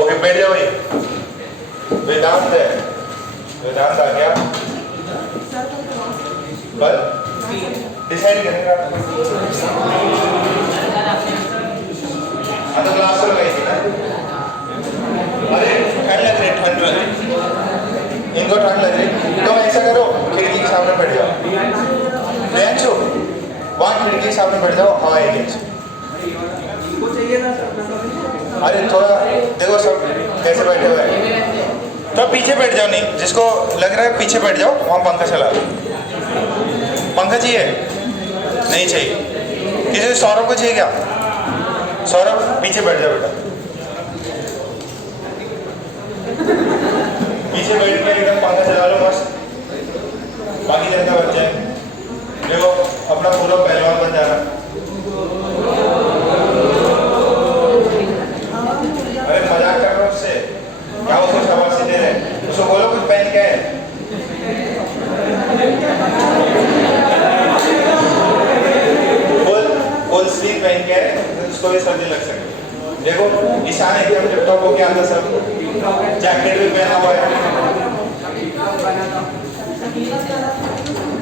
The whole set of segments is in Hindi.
ओके बैठ जाओ भाई। वेदांत है, वेदांत आ गया कल डिसाइड करेंगे। हाँ तो क्लास तो लगाई थी ना। अरे ठंड लग रही, ठंड लग रही, इनको ठंड लग रही तो ऐसा करो खिड़की के सामने बैठ जाओ। लेंचो वहाँ खिड़की के सामने बैठ जाओ, हवा आएगी। अरे थोड़ा देखो सब कैसे बैठे हुए हैं, तो पीछे बैठ जाओ। नहीं जिसको लग रहा है पीछे बैठ जाओ, वहाँ पंखा चला लो। पंखा चाहिए? नहीं चाहिए। किसी सौरभ को चाहिए क्या? सौरभ पीछे बैठ जाओ बेटा, पीछे बैठ के एकदम पंखा चला लो मस्त। बाकी जैसा बच्चा है देखो अपना पूरा पहलवान बन जा रहा है। अरे मजाक कर रहा हूँ उससे, क्या उसको शाबाशी दे रहे? उसको बोलो कुछ पहन के है। फुल स्लीव पहन के है, उसको भी सर्दी लग सकती है। देखो ईशान एकदम टिपटॉप होके आता सब, जैकेट भी पहना हुआ है।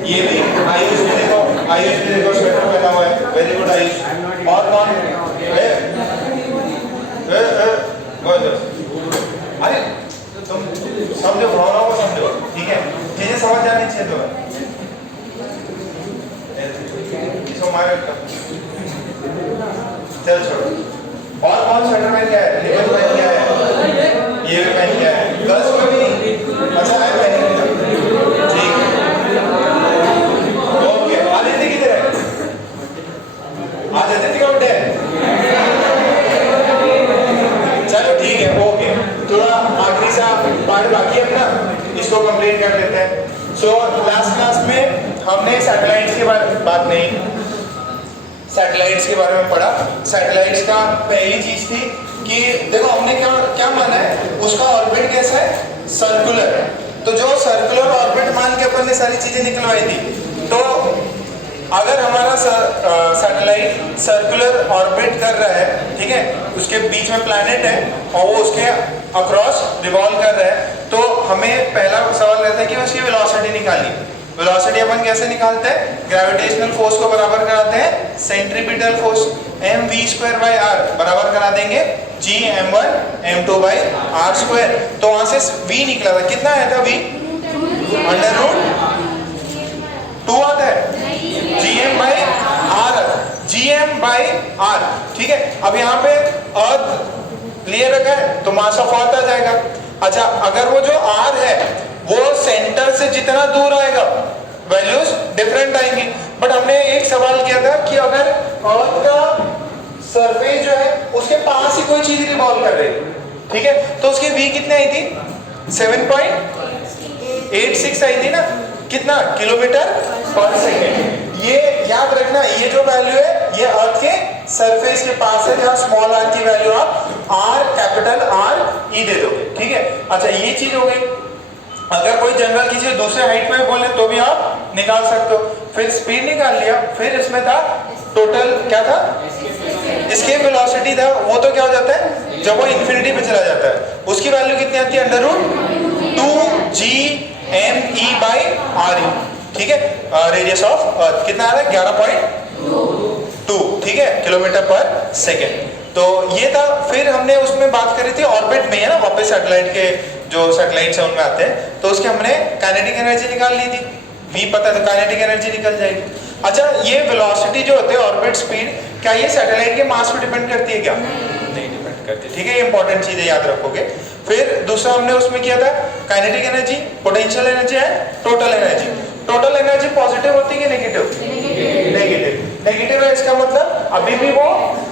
ये भी आयुष भी देखो, आयुष भी देखो स्वेटर पहना हुआ है। Very good Ayush. और कौन? अरे तुम समझो, भावनाओं को समझो, ठीक है? चीजें समझ जानी चाहिए तुम्हें। इसको मारो, चल छोड़ो। और कौन स्वेटर पहन गया है? लिबन पहन गया है, ये भी पहन गया है। गर्ल्स को भी अच्छा है पहनेंगे ठीक है। ओके आदित्य किधर है? आज आदित्य का बर्थडे है। चलो ठीक है ओके। थोड़ा आखिरी सा पार्ट बाकी है अपना, इसको कंप्लीट कर लेते हैं। सो लास्ट क्लास में हमने सैटेलाइट्स के बारे में बात नहीं, सैटेलाइट्स के बारे में पढ़ा। सैटेलाइट्स का पहली चीज थी कि देखो हमने क्या क्या माना है, उसका ऑर्बिट कैसा है? सर्कुलर है। तो जो सर्कुलर ऑर्बिट मान के अपन ने सारी चीजें निकलवाई थी, तो अगर हमारा सैटेलाइट सर्कुलर ऑर्बिट कर रहा है, ठीक है, उसके बीच में प्लैनेट है और वो उसके अक्रॉस रिवॉल्व कर रहा है, तो हमें पहला सवाल रहता है कि उसकी वेलोसिटी निकालिए। वेलोसिटी अपन कैसे निकालते हैं? ग्रेविटेशनल फोर्स को बराबर कराते हैं सेंट्रीपिटल फोर्स, mv²/r बराबर करा देंगे gm1 m2/r²। तो वहां से v निकला था, कितना आया था v? √2 आता है, gm/r, ठीक है। अब यहाँ पे अर्थ लिए रखा है तो मास ऑफ अर्थ आ जाएगा। अच्छा अगर वो जो r है वो सेंटर से जितना दूर आएगा वैल्यूज डिफरेंट आएंगी। बट हमने एक सवाल किया था कि अगर अर्थ का सरफेस जो है उसके पास ही कोई चीज रिवॉल्व कर रही है, ठीक है, तो उसकी v कितने आई थी? 7.86 आई थी ना, कितना? किलोमीटर पर सेकेंड। ये याद रखना, ये जो वैल्यू है ये अर्थ के सरफेस के पास है, जहां स्मॉल r की वैल्यू आप r कैपिटल R E दे दोगे, ठीक है। अच्छा ये चीज हो गई। अगर कोई जनरल किसी दूसरे हाइट में बोले तो भी आप निकाल सकते हो। फिर स्पीड निकाल लिया, फिर इसमें था टोटल क्या था? एस्केप वेलोसिटी था। वो तो क्या हो जाता है जब वो इंफिनिटी पे चला जाता है, उसकी वैल्यू कितनी आती है? √2gme/re, ठीक है। रेडियस ऑफ अर्थ कितना आ रहा है? 11.2, ठीक है, किलोमीटर पर सेकेंड। तो ये था। फिर हमने उसमें बात करी थी ऑर्बिट में, है ना, वापस सैटेलाइट के जो सैटेलाइट्स हैं उनमें आते हैं, तो उसके हमने काइनेटिक एनर्जी निकाल ली थी। v पता है तो काइनेटिक एनर्जी निकल जाएगी। अच्छा ये वेलोसिटी जो होते हैं ऑर्बिट स्पीड, क्या ये सैटेलाइट के मास पे डिपेंड करती है क्या? नहीं डिपेंड करती, ठीक है। ये इंपॉर्टेंट चीज है, याद रखोगे। फिर दूसरा हमने उसमें किया था काइनेटिक एनर्जी, पोटेंशियल एनर्जी है, total energy. Total energy positive होती है कि नेगेटिव? नेगेटिव। नेगेटिव है, इसका मतलब अभी भी वो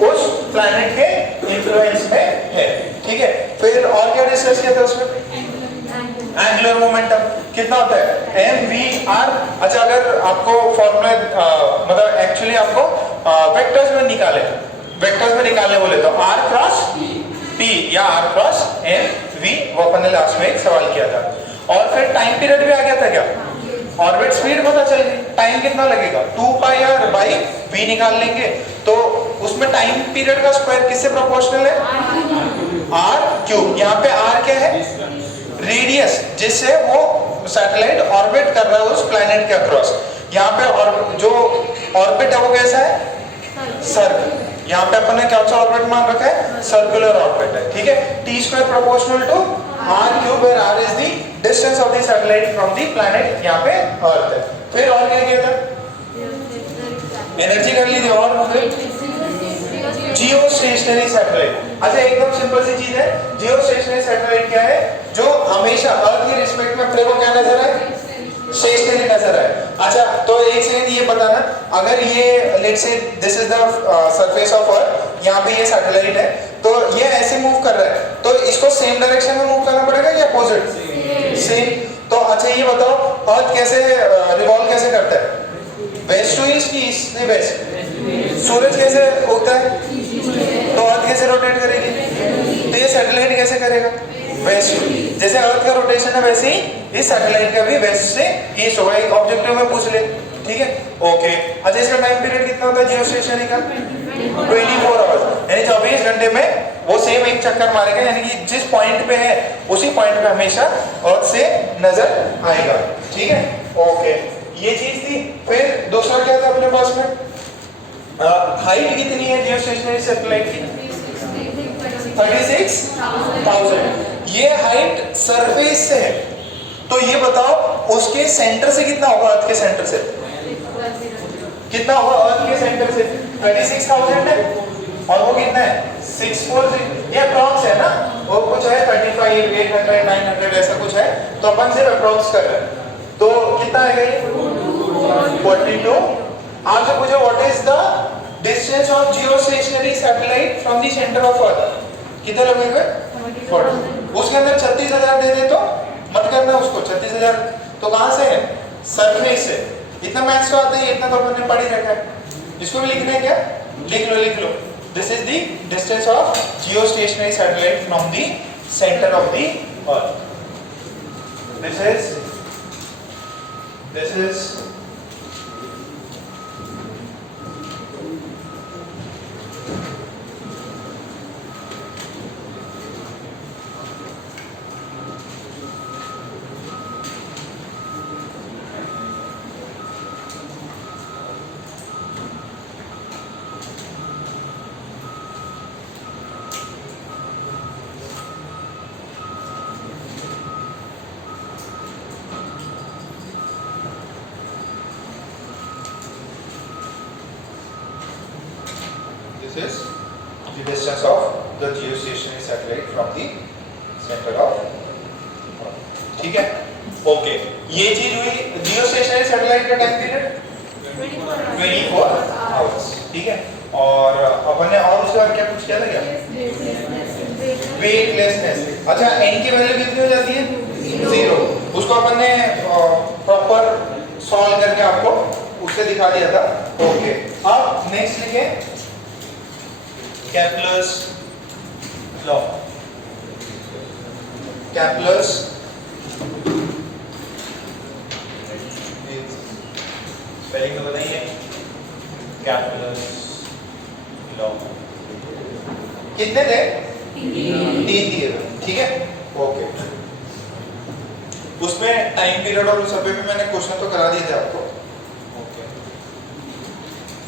उस प्लैनेट के इन्फ्लुएंस में है, ठीक है। फिर और क्या डिस्कस किया था उसमें? एंगुलर मोमेंटम कितना होता है? mvr। अच्छा अगर आपको फॉर्मूला मतलब एक्चुअली आपको वेक्टर्स में निकालने बोले तो r क्रॉस p या r क्रॉस mv, वो अपन ने लास्ट में एक सवाल किया था। और फिर टाइम पीरियड भी आ गया था क्या? ऑर्बिट स्पीड पता चल गई, टाइम कितना लगेगा? 2πr/v निकाल लेंगे तो उसमें टाइम पीरियड का स्क्वायर किससे प्रोपोर्शनल है? R cube. यहाँ पे आर क्या है? रेडियस जिससे वो सैटेलाइट ऑर्बिट कर रहा है उस प्लैनेट के अक्रॉस। यहाँ पे और जो ऑर्बिट है वो कैसा है? सर्कल। यहाँ पे अपन ने कौन सा ऑर्बिट मान रखा है? सर्कुलर ऑर्बिट है, ठीक है। T square proportional to R cube, where R is the distance of the satellite from the planet, यहाँ पे अर्थ है। फिर और क्या किया था? एनर्जी कर ली थी। और फिर जियो स्टेशनरी सैटेलाइट। अच्छा, एकदम सिंपल सी चीज है। जियो स्टेशनरी सैटेलाइट क्या है? जो हमेशा अर्थ के रिस्पेक्ट में अपने को क्या नजर आए? स्टेशनरी नजर आए। अच्छा, तो एक सेकंड ये बताना, अगर ये let's say this is the surface of earth, यहाँ पे ये सैटेलाइट है, तो ये ऐसे मूव कर रहा है, तो इसको सेम डायरेक्शन में मूव करना पड़ेगा या अपोजिट? सेम। तो अच्छा ये बताओ, अर्थ कैसे रिवॉल्व कैसे करता है? वेस्ट टू ईस्ट की ईस्ट से वेस्ट? सूरज कैसे उगता है तो अर्थ कैसे रोटेट करेगी? तो ये सैटेलाइट कैसे करेगा? वेस्ट। जैसे अर्थ का रोटेशन है वैसे ही इस सैटेलाइट का भी वेस्ट से ईस्ट होगा। एक ऑब्जेक्टिव में पूछ ले, ठीक है, ओके। अच्छा, इसका टाइम पीरियड कितना होता है जियो स्टेशनरी का? 24 आवर्स। यानी 24 घंटे में वो सेम एक चक्कर मारेगा, यानी कि जिस पॉइंट पे है उसी पॉइंट पे हमेशा अर्थ से नजर आएगा, ठीक है, ओके। ये चीज थी। फिर दूसरा क्या था अपने पास में? हाइट कितनी है जियो स्टेशनरी सैटेलाइट की? 36,000। ये हाइट सरफेस से है, तो ये बताओ उसके सेंटर से कितना होगा? अर्थ के सेंटर से कितना होगा? अर्थ के सेंटर से 36,000 है, और वो कितना है? 640। ये अप्रॉक्स है ना, वो कुछ है 35, 800, 900 ऐसा कुछ है, तो अपन सिर्फ अप्रॉक्स कर रहे हैं। तो कितना आएगा ये? 42। आपसे पूछो what is the distance of geostationary satellite from the centre of earth? कितना लगेगा? 40। उसके अंदर 36,000 दे दे तो मत करना उसको। 36,000 तो कहां से है? सरफेस से। इतना मैथ्स तो आता है, इतना तो अपन ने पढ़ ही रखा है। इसको भी लिखना है क्या? लिख लो, लिख लो। This is the distance of geostationary satellite from the centre of the earth. This is is the distance of the geostationary satellite from the center of Earth, ठीक है, ओके। ये चीज हुई जियोस्टेशनरी सैटेलाइट का टाइम पीरियड 24 आवर्स, ठीक है। और अपन ने और उसके बाद क्या कुछ किया था? क्या? वेटलेसनेस। अच्छा, n की वैल्यू कितनी हो जाती है? 0। उसको अपन ने प्रॉपर सॉल्व करके आपको उससे दिखा दिया था, ओके। अब नेक्स्ट लिखे Kepler's law. Kepler's स्पेलिंग तो बताइए। Kepler's law कितने थे? 3 दिए थे, ठीक है, ओके। उसमें टाइम पीरियड और उस सब पे भी मैंने क्वेश्चन तो करा दिए थे आपको, ओके।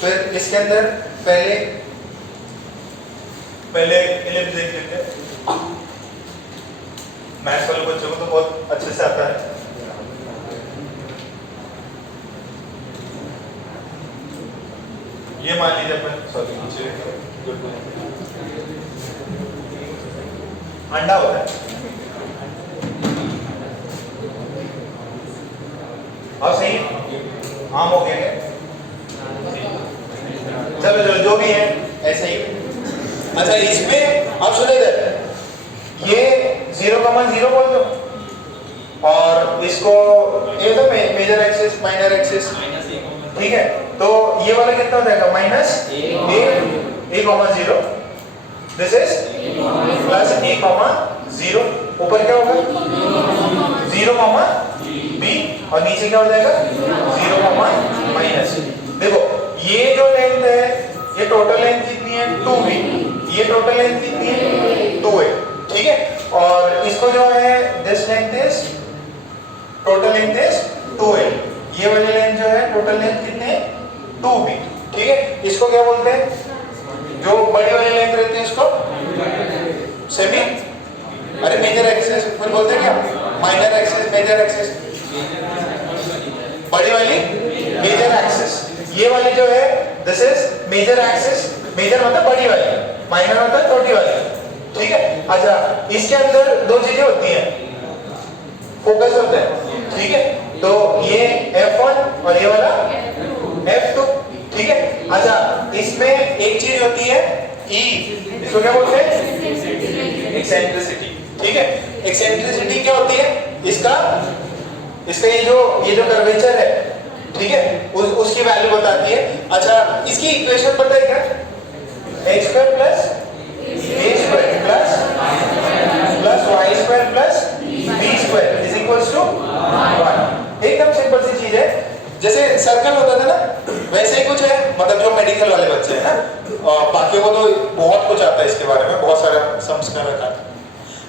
फिर इसके अंदर पहले इलिप्स देख लेते हैं। मैथ्स वाले बच्चों को तो बहुत अच्छे से आता है। ये मान लीजिए अपन, सॉरी नीचे अंडा होता है, और सही आम हो गया, चलो जो भी है ऐसे ही। अच्छा, इसमें अब सुने इधर, ये 0,0 बोल दो, और इसको ये तो मेजर एक्सिस माइनर एक्सिस, ठीक है। तो ये वाला कितना हो जाएगा? -a,0। This is +a,0। ऊपर क्या होगा? 0,b, और नीचे क्या हो जाएगा? 0,। देखो ये जो लेंथ है, ये टोटल लेंथ कितनी है 2v, ये टोटल लेंथ कितनी है 2a, ठीक है। और इसको जो है this length is total length is 2a, ये वाली लेंथ जो है टोटल लेंथ कितनी है 2b, ठीक है। इसको क्या बोलते हैं, जो बड़ी वाली लेंथ रहती है उसको सेमी, अरे मेजर एक्सिस फिर बोलते हैं क्या, माइनर एक्सिस, मेजर एक्सिस, बड़ी वाली मेजर एक्सिस, ये वाली जो है this is major axis, major मतलब बड़ी वाली, माइनर मतलब छोटी वाली, ठीक है। अच्छा, इसके अंदर दो चीजें होती हैं, फोकस होता है, ठीक है। तो ये F1 और ये वाला F2, ठीक है। अच्छा, इसमें एक चीज होती है E, इसको क्या बोलते हैं एक्सेंट्रिसिटी, ठीक है। एक्सेंट्रिसिटी क्या होती है, इसका ये जो कर्वेचर है, ठीक है, उसकी वैल्यू बताती है। अच्छा, इसकी इक्वेशन पता है क्या, x square plus a square plus y square plus b square is equals to 1। एकदम सिंपल सी चीज है, जैसे सर्कल होता था ना वैसे ही कुछ है, मतलब जो मेडिकल वाले बच्चे हैं ना, बाकी को तो बहुत कुछ आता है इसके बारे में, बहुत सारा सम्स कर रखा है।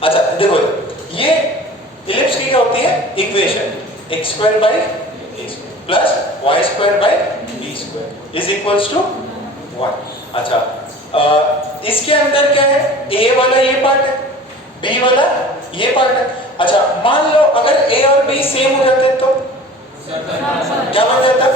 अच्छा देखो, ये इलिप्स की क्या होती है equation, x square by a square plus y square by b square is equals to 1। अच्छा, इसके अंदर क्या है, a वाला ये पार्ट है, b वाला ये पार्ट है। अच्छा, मान लो अगर a और b सेम हो जाते तो क्या बन जाता,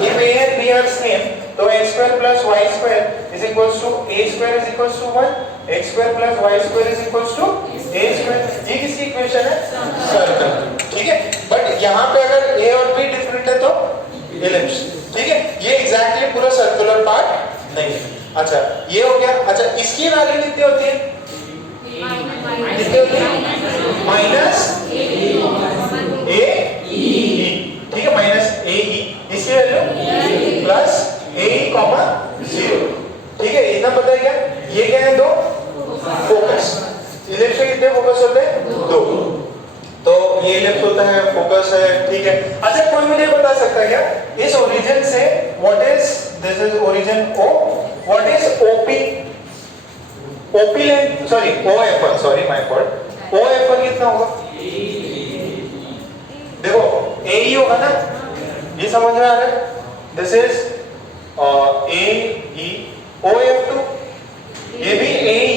if a and b are same तो x square plus y square is equals to a square is equals to 1, x square plus y square is equals to a square। ये किसकी इक्वेशन है, सर्कल, ठीक है। बट यहाँ पे अगर a और b डिफरेंट है तो इलिप्स, ठीक है। ये एग्जैक्टली पूरा सर्कुलर पार्ट नहीं है। अच्छा, ये हो गया। अच्छा, इसकी वैल्यू कितनी होती है, कितनी होती है, माइनस a e, ठीक है, माइनस ए ई, इसकी वैल्यू प्लस ए ई कॉमा 0, ठीक है। इतना पता है क्या, ये क्या है, दो फोकस, इलिप्स में कितने फोकस होते हैं, दो, तो ये इलिप्स होता है, फोकस है, ठीक है। अच्छा, कोई मुझे बता सकता है क्या, इस ओरिजिन से what is, this is origin O, what is OP, OP length, sorry OF1, sorry my fault, OF1 कितना होगा, देखो ए ही होगा ना, ये समझ में आ रहा है, this is a E, OF2 ये भी ए ही,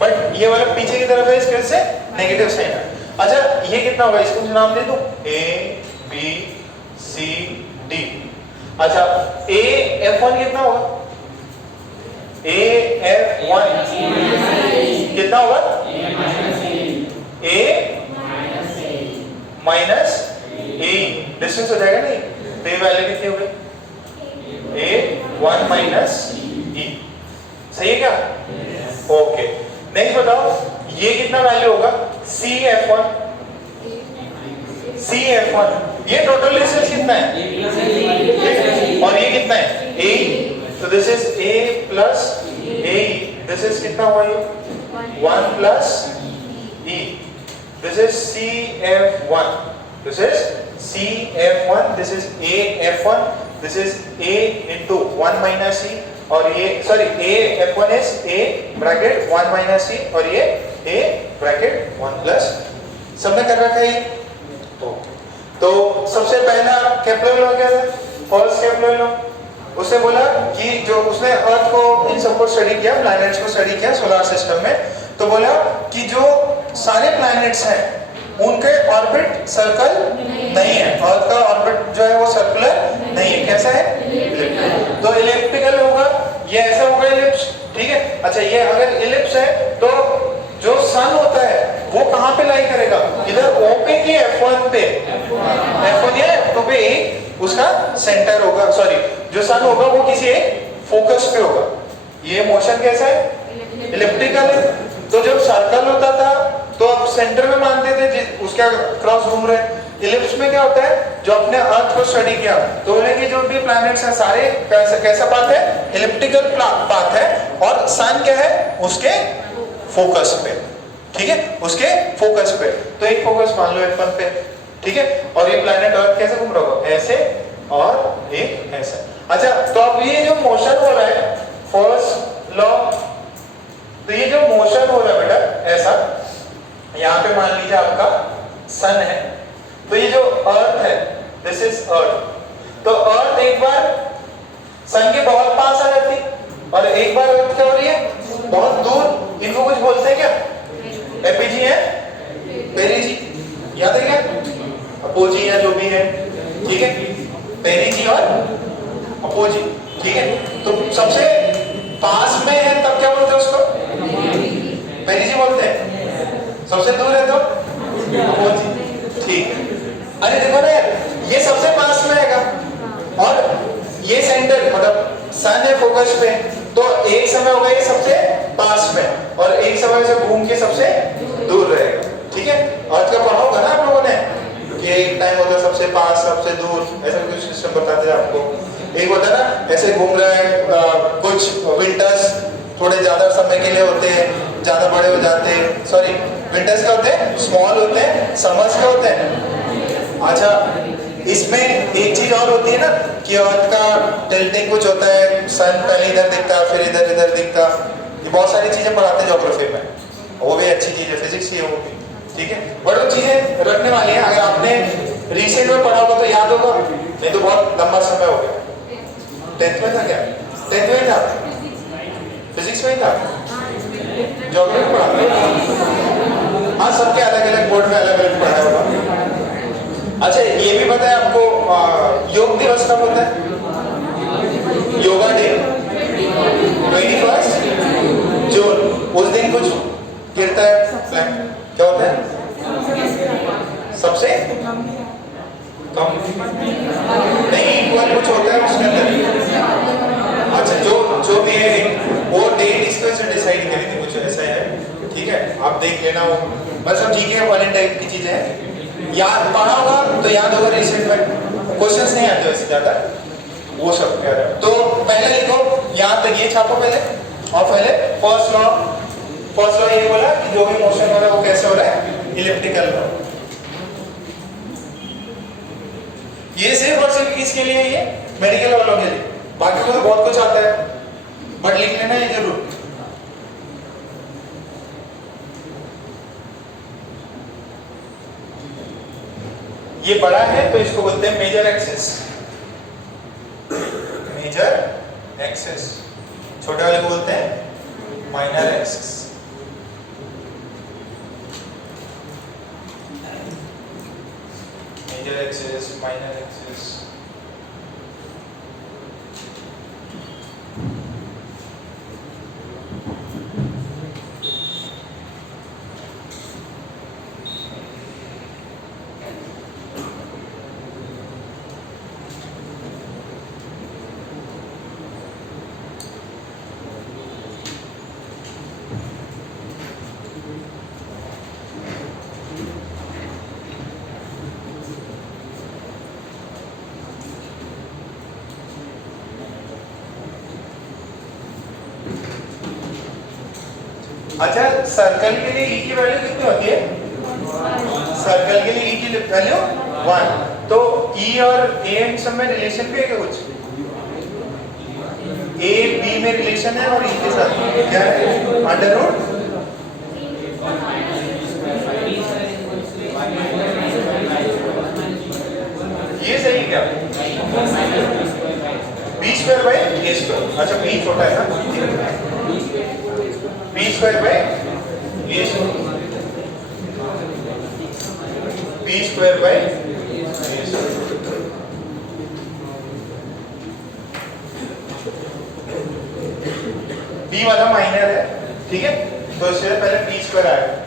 बट ये वाला पीछे की तरफ है, इसके से नेगेटिव साइन है। अच्छा, ये कितना होगा, इसको मुझे नाम दे दो, A B C D। अच्छा, AF1 कितना होगा, AF1 कितना होगा, A माइनस ए, डिस्टेंस हो जाएगा नहीं, तो ये वैल्यू कितनी हो गई, A1 माइनस E, सही है क्या, ओके। नेक्स्ट बताओ, ये कितना वैल्यू होगा, CF1, ये टोटल डिस्टेंस कितना है, और ये कितना है A, तो this is A plus A, this is कितना हुआ, ये 1 plus E, this is CF1, this is CF1, this is AF1, this is A into 1 minus E, और ये sorry AF1 is A bracket 1 minus E, और ये A ब्रैकेट 1 प्लस, सबने कर रखा है ये। तो सबसे पहला केपलर लॉ क्या था, फर्स्ट केपलर लॉ, उसने बोला कि जो उसने अर्थ को इन सबको स्टडी किया, प्लैनेट्स को स्टडी किया सोलर सिस्टम में, तो बोला कि जो सारे प्लैनेट्स हैं उनके ऑर्बिट सर्कल नहीं है, अर्थ का ऑर्बिट जो है वो सर्कुलर नहीं है, कैसा है, तो इलिप्टिकल होगा, ये ऐसा होगा इलिप्स, ठीक है। अच्छा, ये अगर इलिप्स है तो जो सन होता है वो कहाँ पे लाई करेगा, इधर O पे कि F1 पे, F1 या F2 पे एक उसका सेंटर होगा, सॉरी जो सन होगा वो किसी एक फोकस पे होगा। ये मोशन कैसा है, इलिप्टिकल है। तो जब सर्कल होता था तो आप सेंटर में मानते थे उसका क्रॉस घूम रहे हैं। इलिप्स में क्या होता है, जो अपने अर्थ को स्टडी किया तो बोले कि जो भी प्लैनेट्स हैं सारे कैसा पाथ है, इलिप्टिकल पाथ है, और सन क्या है उसके फोकस पे, ठीक है, उसके फोकस पे। तो एक फोकस मान लो F1 पे, ठीक है, और ये प्लैनेट अर्थ कैसे घूम रहा होगा, ऐसे और एक ऐसा। अच्छा, तो अब ये जो मोशन हो रहा है, फर्स्ट लॉ। तो ये जो मोशन हो रहा है बेटा ऐसा, यहाँ पे मान लीजिए आपका सन है, तो ये जो अर्थ है दिस इज अर्थ। तो अर्थ एक बार सन के बहुत पास आ जाती और एक बार अर्थ क्या हो रही है बहुत दूर। इनको कुछ बोलते हैं क्या? एपीजी है, पेरिजी, याद है क्या? अपोजी या जो भी है, ठीक है, पेरिजी और अपोजी, ठीक है। तो सबसे पास में है तब क्या बोलते हैं उसको? पेरिजी बोलते हैं। सबसे दूर है तो अपोजी, ठीक है। अरे देखो ना यार, ये सबसे पास में आएगा और ये सेंटर मतलब सन है फोकस पे, तो एक समय होगा ये सबसे पास में और एक समय से घूम के सबसे दूर रहेगा, ठीक है। अर्थ का पढ़ा होगा ना आप लोगों ने कि एक टाइम होता है सबसे पास सबसे दूर, ऐसा कुछ सिस्टम बताते हैं आपको। एक होता है ना ऐसे घूम रहा है, कुछ विंटर्स थोड़े ज्यादा समय के लिए होते हैं, ज्यादा बड़े हो जाते हैं। सॉरी, विंटर्स क्या होते हैं? स्मॉल होते हैं। समर्स क्या होते हैं? अच्छा, इसमें एक चीज और होती है ना कि अर्थ का टिल्टिंग कुछ होता है, सन पहले इधर दिखता फिर इधर इधर दिखता। ये बहुत सारी चीजें पढ़ाते हैं ज्योग्राफी में, वो भी अच्छी चीज है, फिजिक्स ही है वो भी, ठीक है। बट वो चीजें रखने वाली है, अगर आपने रिसेंट में पढ़ा होगा तो याद होगा, नहीं तो बहुत लंबा समय हो गया। 10th में था क्या? 10th में था, फिजिक्स में था, ज्योग्राफी में पढ़ा। हाँ, सबके अलग अलग बोर्ड में अलग अलग पढ़ा होगा। अच्छा, ये भी पता है आपको योग दिवस कब होता है? योगा डे 21 जून। उस दिन कुछ गिरता है फ्लैग, क्या होता है? सबसे कम नहीं, इक्वल कुछ होता है उसके अंदर। अच्छा, जो भी है वो डेट इसको से डिसाइड करी थी, कुछ ऐसा है, ठीक है। आप देख लेना, वो बस सब जीके वाले टाइप की चीजें हैं। याद पढ़ा होगा तो याद होगा, रिसेंट में क्वेश्चंस नहीं आते वैसे ज्यादा, वो सब कह रहे हैं। तो पहले लिखो, यहाँ तक ये छापो पहले, और पहले फर्स्ट लॉ ये बोला कि जो भी मोशन हो रहा है वो कैसे हो रहा है? Elliptical law. ये सिर्फ और सिर्फ किसके लिए? ये मेडिकल वालों के लिए। बाकी को तो बहुत कुछ आता है, बट लिख लेना ये जरूर। ये बड़ा है तो इसको बोलते हैं मेजर एक्सिस, मेजर एक्सिस। छोटे वाले को बोलते हैं minor axis. Major axis, minor axis. अच्छा, सर्कल के लिए ई की वैल्यू कितनी होती है? सर्कल के लिए ई की वैल्यू 1। तो ई और ए इन सब में रिलेशन भी है क्या कुछ? ए बी में रिलेशन है और ई के साथ क्या है? अंडर रूट ये सही है क्या? B square by A square. अच्छा, बी छोटा है ना, B square by A square, B square by A square. B वाला माइनर है, ठीक है, तो इससे पहले बी स्क्वायर आएगा।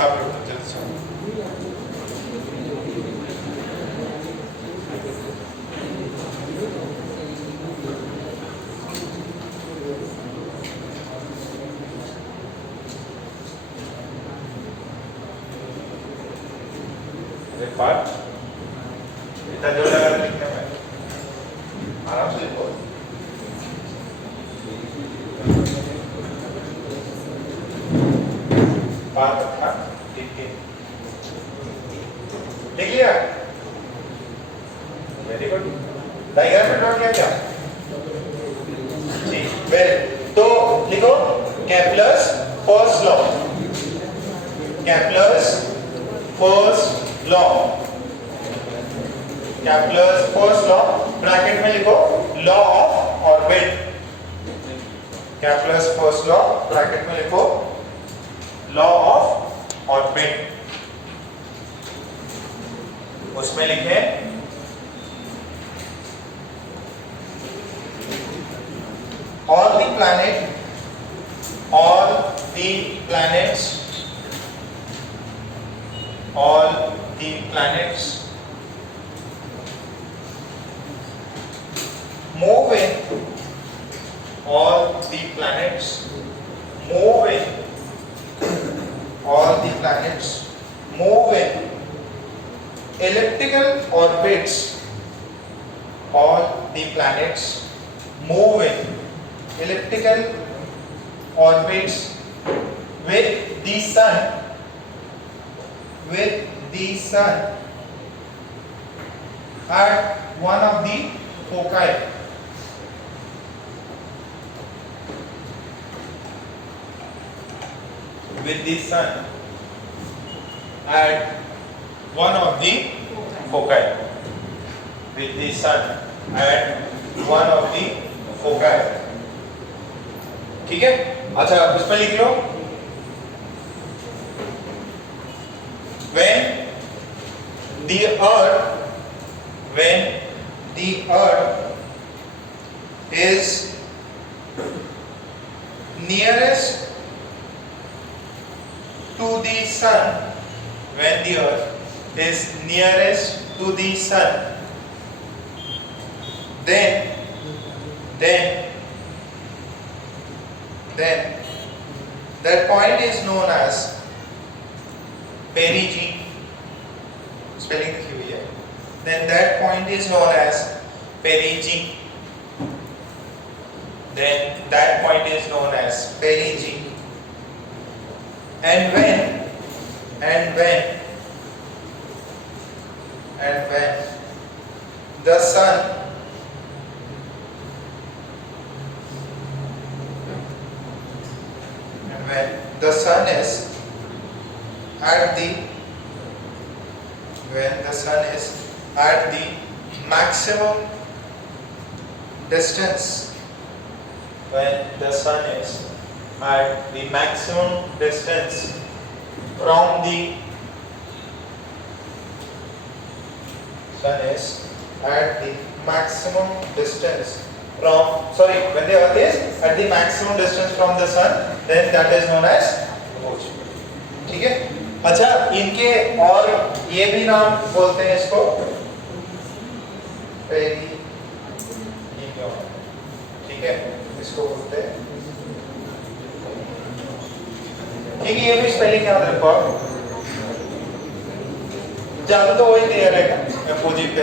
छाप लो जल्दी छाप। पार्ट इतना जोर लगा लिखने में आराम से लिखो। पार्ट रखा ठीक है, लिख लिया, वेरी गुड। डायग्राम में ड्रॉ किया क्या जी, वेरी। तो लिखो Kepler's first law, Kepler's first law, Kepler's first law, bracket में लिखो law of orbit, Kepler's first law bracket में लिखो लॉ ऑफ ऑर्बिट, उसमें लिखे all the planets move in, all the planets move in, all the planets move in elliptical orbits, all the planets move in elliptical orbits with the sun, with the sun at one of the foci, with the sun at one of the foci, with the sun at one of the foci, ठीक है। अच्छा उसमें लिख लो when the earth is nearest to the sun, when the earth is nearest to the sun, then that point is known as perigee, spelling लिखी हुई है, then that point is known as perigee, then that point is known as perigee, and when the sun is at the maximum distance, when the sun is at the maximum distance from the sun is at the maximum distance from, sorry, when the earth is at the maximum distance from the sun, then that is known as apogee, ठीक है। अच्छा इनके और ये भी नाम बोलते हैं इसको ठीक है, इसको बोलते हैं, ठीक है। ये भी स्पेलिंग याद रखो, ज्यादा तो वही क्लियर रहेगा apogee पे।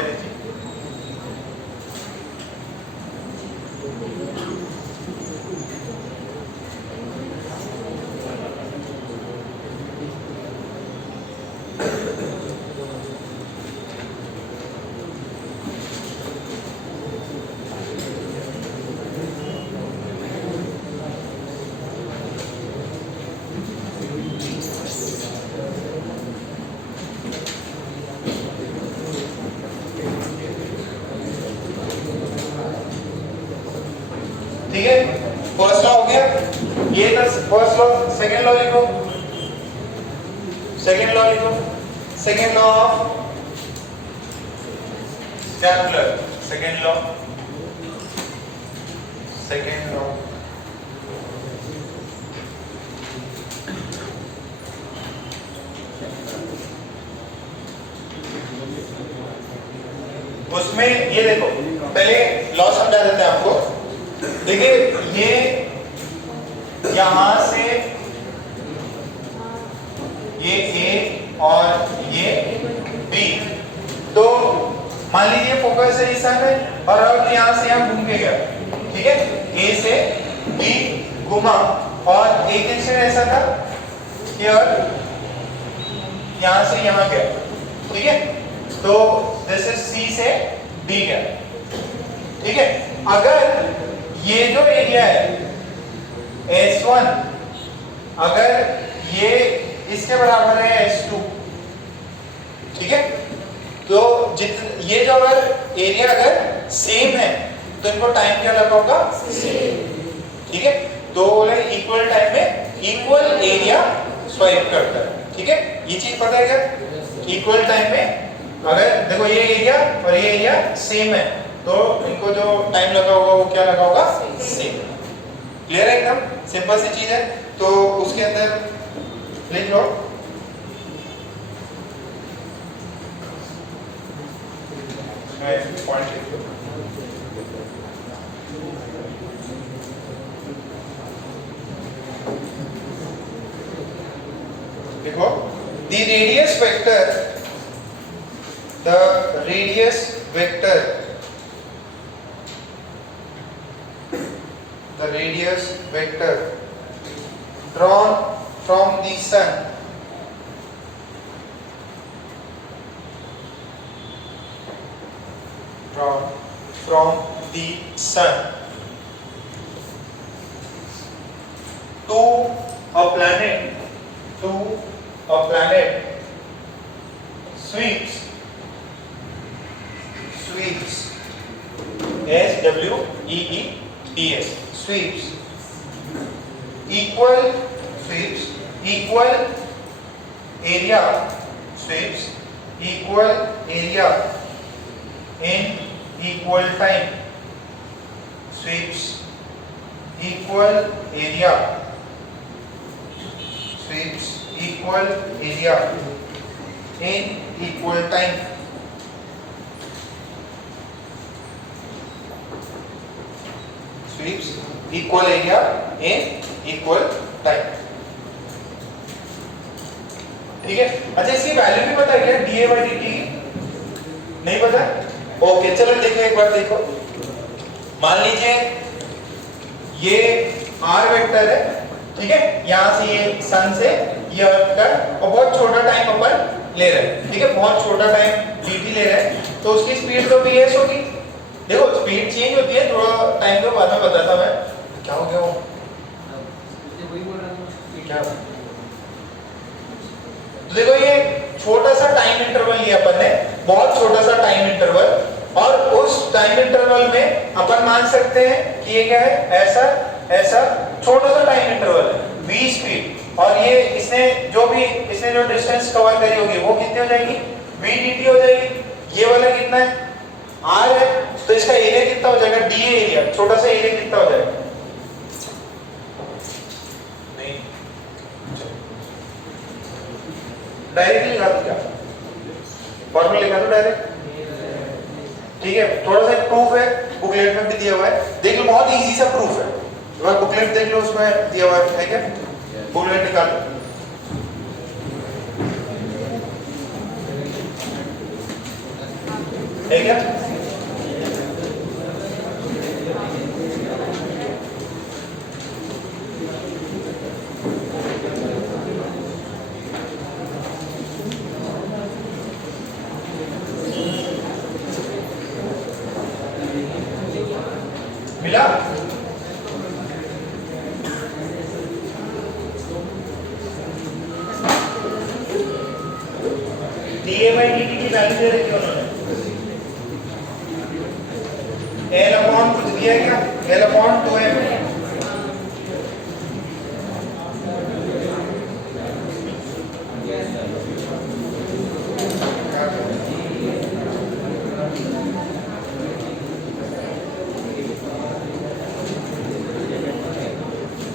ठीक है, फर्स्ट लॉ हो गया ये, फर्स्ट लॉ। सेकंड लॉ लिखो, सेकंड लॉ लिखो, second law of Kepler, second law, second law उसमें ये देखो, पहले लॉ समझा देते हैं आपको। देखिए ये यहां से ये ए और ये बी, तो मान लीजिए फोकस है इस है और अब यहां से यहां घूम के गया, ठीक है, ए से बी घुमा और एक इंसिडेंट ऐसा था कि और यहां से यहां गया, ठीक है, तो दिस इज सी से डी गया, ठीक है। अगर ये जो एरिया है S1 अगर ये इसके बराबर है S2, ठीक है, तो ये जो अगर एरिया अगर सेम है तो इनको टाइम क्या लगा होगा, ठीक है, तो बोले इक्वल टाइम में इक्वल एरिया स्वाइप करता है, ठीक है, ये चीज पता है क्या। इक्वल टाइम में अगर देखो ये एरिया और ये एरिया सेम है तो इनको जो टाइम लगा होगा वो क्या लगा होगा, सेम। क्लियर है, एकदम सिंपल सी चीज है। तो उसके अंदर लिख लो पॉइंट लिख लो, देखो the radius vector drawn from the sun to a planet sweeps SWEEPS sweeps equal area in equal time, sweeps equal area in equal time, sweeps equal area in equal time, ठीक है। अच्छा इसकी वैल्यू भी पता है क्या, dA/dt नहीं पता, ओके चलो देखो एक बार, देखो मान लीजिए ये r वेक्टर है, ठीक है, यहां से ये सन से ये अर्थ का और बहुत छोटा टाइम अपन ले रहे हैं, ठीक है, बहुत छोटा टाइम dt ले रहे हैं, तो उसकी स्पीड तो ps होगी। देखो स्पीड चेंज होती है, थोड़ा टाइम के बाद में बताता मैं क्या हो गया वो क्या। तो देखो ये छोटा सा टाइम इंटरवल लिया अपन ने, बहुत छोटा सा टाइम इंटरवल, और उस टाइम इंटरवल में अपन मान सकते हैं कि ये क्या है, ऐसा छोटा सा टाइम इंटरवल है v स्पीड, और ये इसने जो डिस्टेंस कवर करी होगी वो कितनी हो जाएगी, v dt हो जाएगी। ये वाला कितना है, r है, तो इसका एरिया कितना हो जाएगा, dA एरिया, छोटा सा एरिया कितना हो जाएगा, नहीं डायरेक्टली लिखा दो, क्या फॉर्मूला लिखा दो डायरेक्ट, ठीक है। थोड़ा सा प्रूफ है, बुकलेट में भी दिया हुआ है, देख लो, बहुत इजी सा प्रूफ है, बुकलेट देख लो, उसमें दिया हुआ है क्या, बुकलेट निकालो, है क्या। मिला, dA/dt की वैल्यू दे रखी है उन्होंने, L अपॉन कुछ दिया है क्या, L/2m,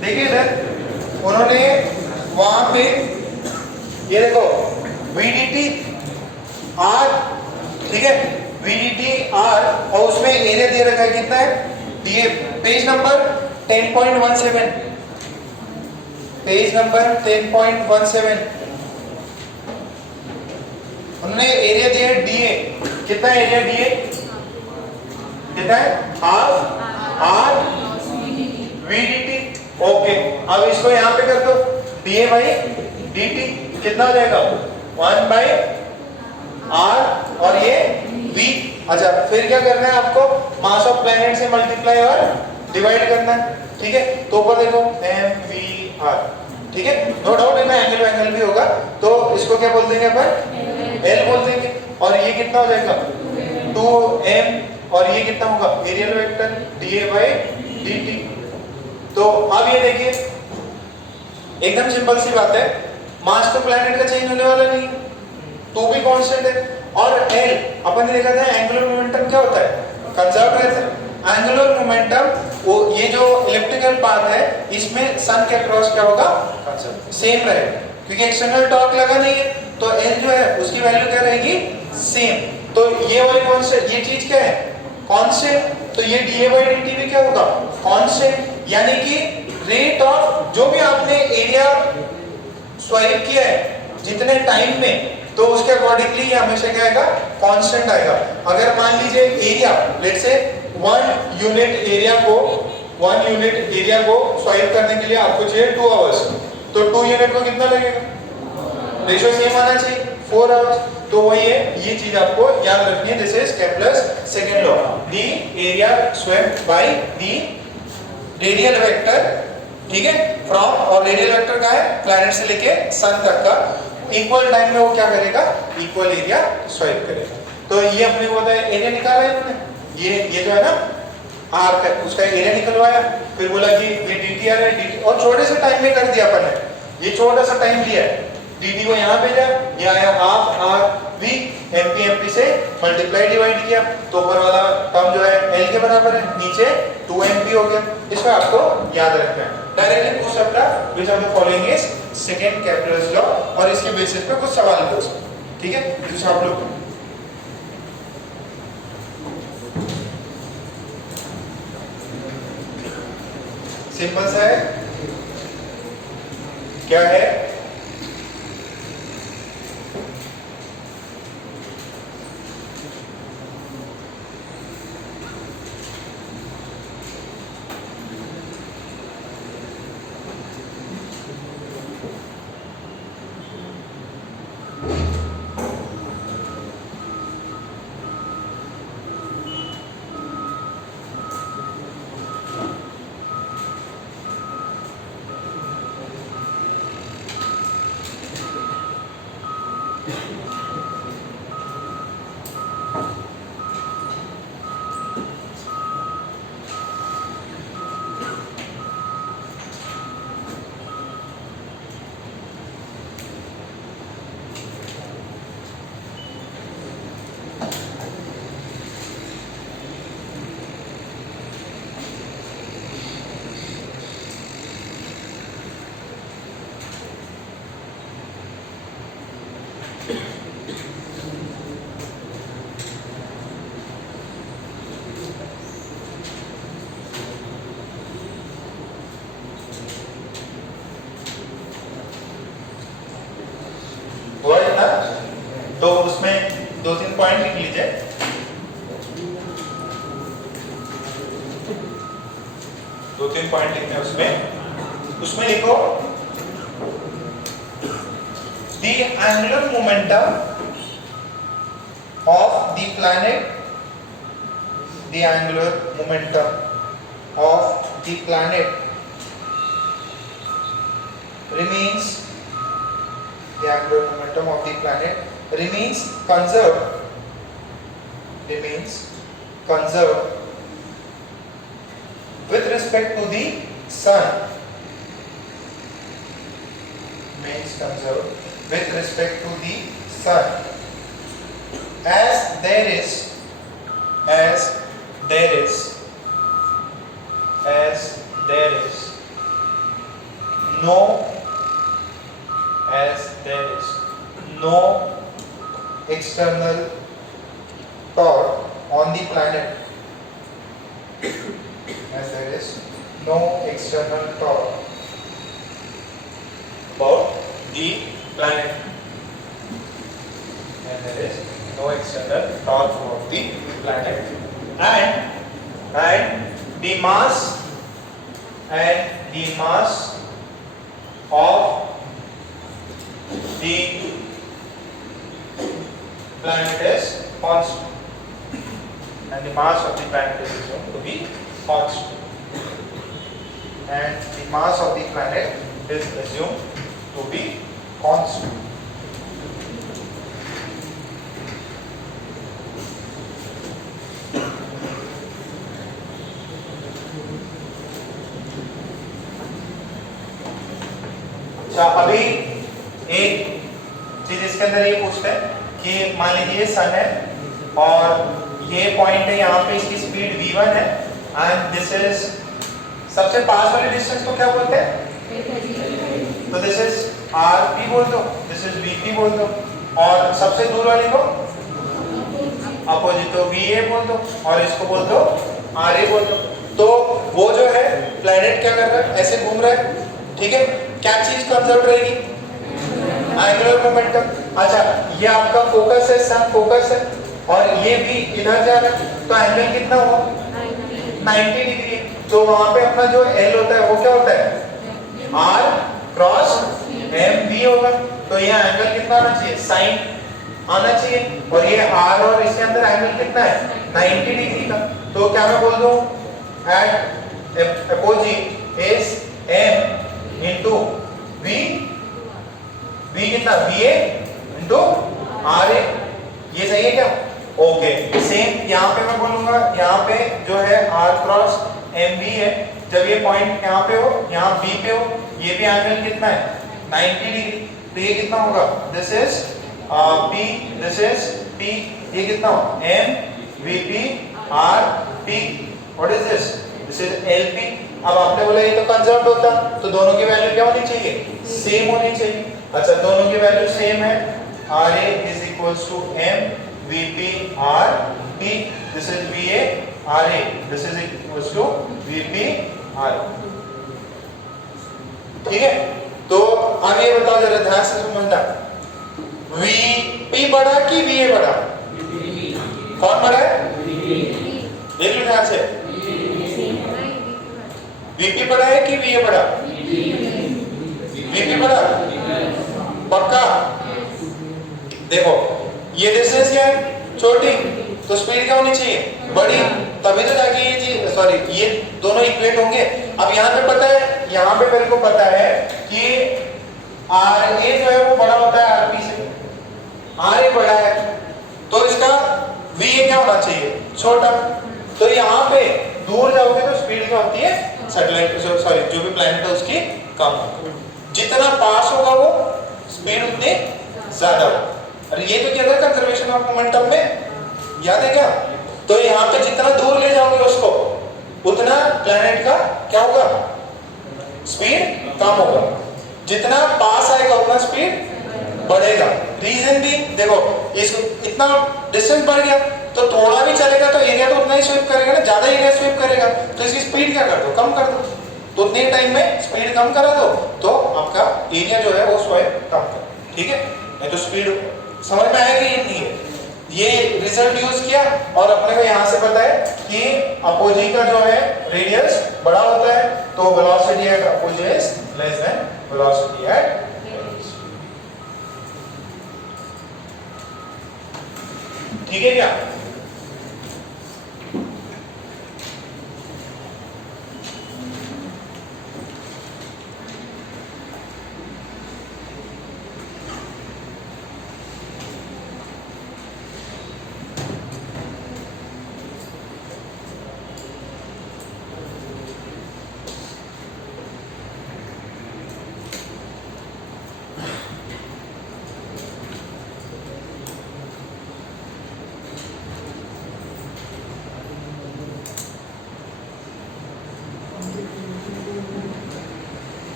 देखिए इधर उन्होंने वहां पे ये देखो VDT R, ठीक है, VDTR और उसमें एरिया दे रखा है कितना है DA। Page number 10.17, page number 10.17 उन्होंने एरिया दिया है DA। कितना एरिया DA कितना है हाफ R VDT। ओके अब इसको यहाँ पे कर दो DA बाई DT कितना हो जाएगा 1 बाई R और ये V। अच्छा फिर क्या करना है आपको मास ऑफ प्लैनेट से मल्टीप्लाई और डिवाइड करना है। ठीक है तो ऊपर देखो MVR। ठीक है नो डाउट इनमें एंगल भी होगा तो इसको क्या बोल देंगे अपन L बोल देंगे। और ये कितना हो जाएगा 2M और ये कितना होगा areal vector DA by DT। तो अब ये देखिए एकदम सिंपल सी बात है मास तो प्लैनेट का चेंज होने वाला नहीं तो भी कांस्टेंट है। और L अपन ने देखा था एंगुलर मोमेंटम क्या होता है कंजर्व रहता है। एंगुलर मोमेंटम वो ये जो इलिप्टिकल पाथ है इसमें सन के अक्रॉस क्या होगा कंजर्व सेम रहेगा क्योंकि एक्सटर्नल टॉर्क लगा नहीं है तो L जो है उसकी वैल्यू क्या रहेगी सेम। तो ये वाली कांस्टेंट ये चीज क्या है कांस्टेंट तो ये DA बाई DT भी क्या होगा कांस्टेंट यानी कि रेट ऑफ जो भी आपने एरिया स्वाइप किया है जितने टाइम में तो उसके अकॉर्डिंगली ये हमेशा क्या आएगा कांस्टेंट आएगा। अगर मान लीजिए area let's say 1 unit area को स्वाइप करने के लिए आपको चाहिए 2 आवर्स तो 2 यूनिट को कितना लगेगा रेशियो सेम आना चाहिए 4 आवर्स। तो वही है ये चीज आपको याद रखनी है this is Kepler's second law the area swept by the radial vector. ठीक है फ्रॉम और रेडियल वेक्टर का है प्लैनेट से लेके सन तक का इक्वल टाइम में वो क्या करेगा इक्वल एरिया स्वाइप करेगा। तो ये अपने को होता है एरिया निकाला है इन्होंने ये जो है ना आर का उसका एरिया निकलवाया फिर बोला कि ये DTR है DT और छोटे से टाइम में कर दिया अपन ने ये छोटा सा टाइम दिया है DT को यहाँ भेजा ये आया हाफ RV MP से मल्टीप्लाई डिवाइड किया तो ऊपर वाला टर्म जो है L के बराबर है नीचे 2MP हो गया। इसको आपको याद रखना है डायरेक्टली पूछ सकता which of the following is second Kepler's law और इसके बेसिस पे कुछ सवाल पूछ सकते। ठीक है दूसरा आप लोग सिंपल सा है क्या है तो उसमें 2-3 पॉइंट लिख लीजिए। दो तीन पॉइंट लिखने हैं उसमें लिखो the angular momentum of the planet the angular momentum of the planet remains conserved with respect to the sun as there is no external torque on the planet as there is no external torque about the planet and there is no external torque of the planet and the mass of the planet is constant and the mass of the planet is assumed to be constant and the mass of the planet is assumed to be constant. अच्छा, अभी एक चीज इसके अंदर ये पूछते हैं कि मान लीजिए सन है और ये पॉइंट है, यहाँ पे इसकी स्पीड v1 है एंड दिस इज सबसे पास वाले डिस्टेंस को क्या बोलते हैं? तो दिस इज rp बोल दो, दिस इज vp बोल दो और सबसे दूर वाले को अपोजिट, तो va बोल दो और इसको बोल दो ra बोल दो। तो वो जो है प्लैनेट क्या कर रहा है, ऐसे घूम रहा है, ठीक है, क्या चीज कंजर्व रहेगी? Angular momentum. अच्छा, ये आपका फोकस है, सन फोकस है और ये भी इधर जा रहा है, तो एंगल कितना हुआ? 90 डिग्री। तो वहां पे अपना जो L होता है वो क्या होता है? R क्रॉस MV होगा। तो ये एंगल कितना आना चाहिए? साइन आना चाहिए और ये R और इसके अंदर एंगल कितना है? 90 डिग्री का। तो क्या मैं बोल दूं? At opposite is M into V कितना? VA into RA। ये सही है क्या? ओके, सेम यहाँ पे मैं बोलूंगा, यहाँ पे जो है R क्रॉस MV है, जब ये पॉइंट यहाँ पे हो, यहाँ B पे हो, ये भी एंगल कितना है? 90 डिग्री। तो ये कितना होगा? This is P, this is P, ये कितना हो? M VP R P। What is this? This is LP। अब आपने बोला ये तो कंजर्व्ड होता, तो दोनों की वैल्यू क्या होनी चाहिए? सेम होनी चाहिए। अच्छा, दोनों की वैल्यू सेम है, RA is equals to M VP RP, this is VA RA, this is equals to VP RA। ठीक है, तो अब ये बताओ जरा ध्यान से समझना, VP बड़ा कि VA बड़ा? कौन बड़ा है? देख लो ध्यान से, VP बड़ा है कि VA बड़ा? VP बड़ा पक्का? देखो ये डिस्टेंस क्या है? छोटी, तो स्पीड क्या होनी चाहिए? बड़ी, तभी तो जाके ये चीज, सॉरी, ये दोनों इक्वेट होंगे। अब यहाँ पे पता है, यहाँ पे मेरे को पता है कि RA जो है वो बड़ा होता है RP से, RA बड़ा है, तो इसका VA क्या होना चाहिए? छोटा। तो यहाँ पे दूर जाओगे तो स्पीड क्या होती है? सैटेलाइट, सॉरी, जो भी प्लैनेट है उसकी कम होगी। जितना पास होगा वो स्पीड उतनी ज्यादा होगी। अरे ये तो क्या था कंजर्वेशन ऑफ मोमेंटम में, याद है क्या? तो यहाँ पे जितना दूर ले जाओगे उसको, उतना प्लैनेट का क्या होगा? स्पीड कम होगा। जितना पास आएगा उतना स्पीड बढ़ेगा। रीजन भी देखो, इसको इतना डिस्टेंस बढ़ गया तो थोड़ा भी चलेगा तो एरिया तो उतना ही स्वीप करेगा ना, ज्यादा एरिया स्वीप करेगा, तो इसकी स्पीड क्या कर दो? कम कर दो। तो उतने टाइम में स्पीड कम करा दो तो आपका एरिया जो है वो स्वयं कम कर, ठीक है? नहीं तो स्पीड समझ में आएगी ये नहीं है। ये रिजल्ट यूज किया और अपने को यहाँ से पता है कि अपोजी का जो है रेडियस बड़ा होता है, तो velocity at apogee is less than velocity at, ठीक है क्या?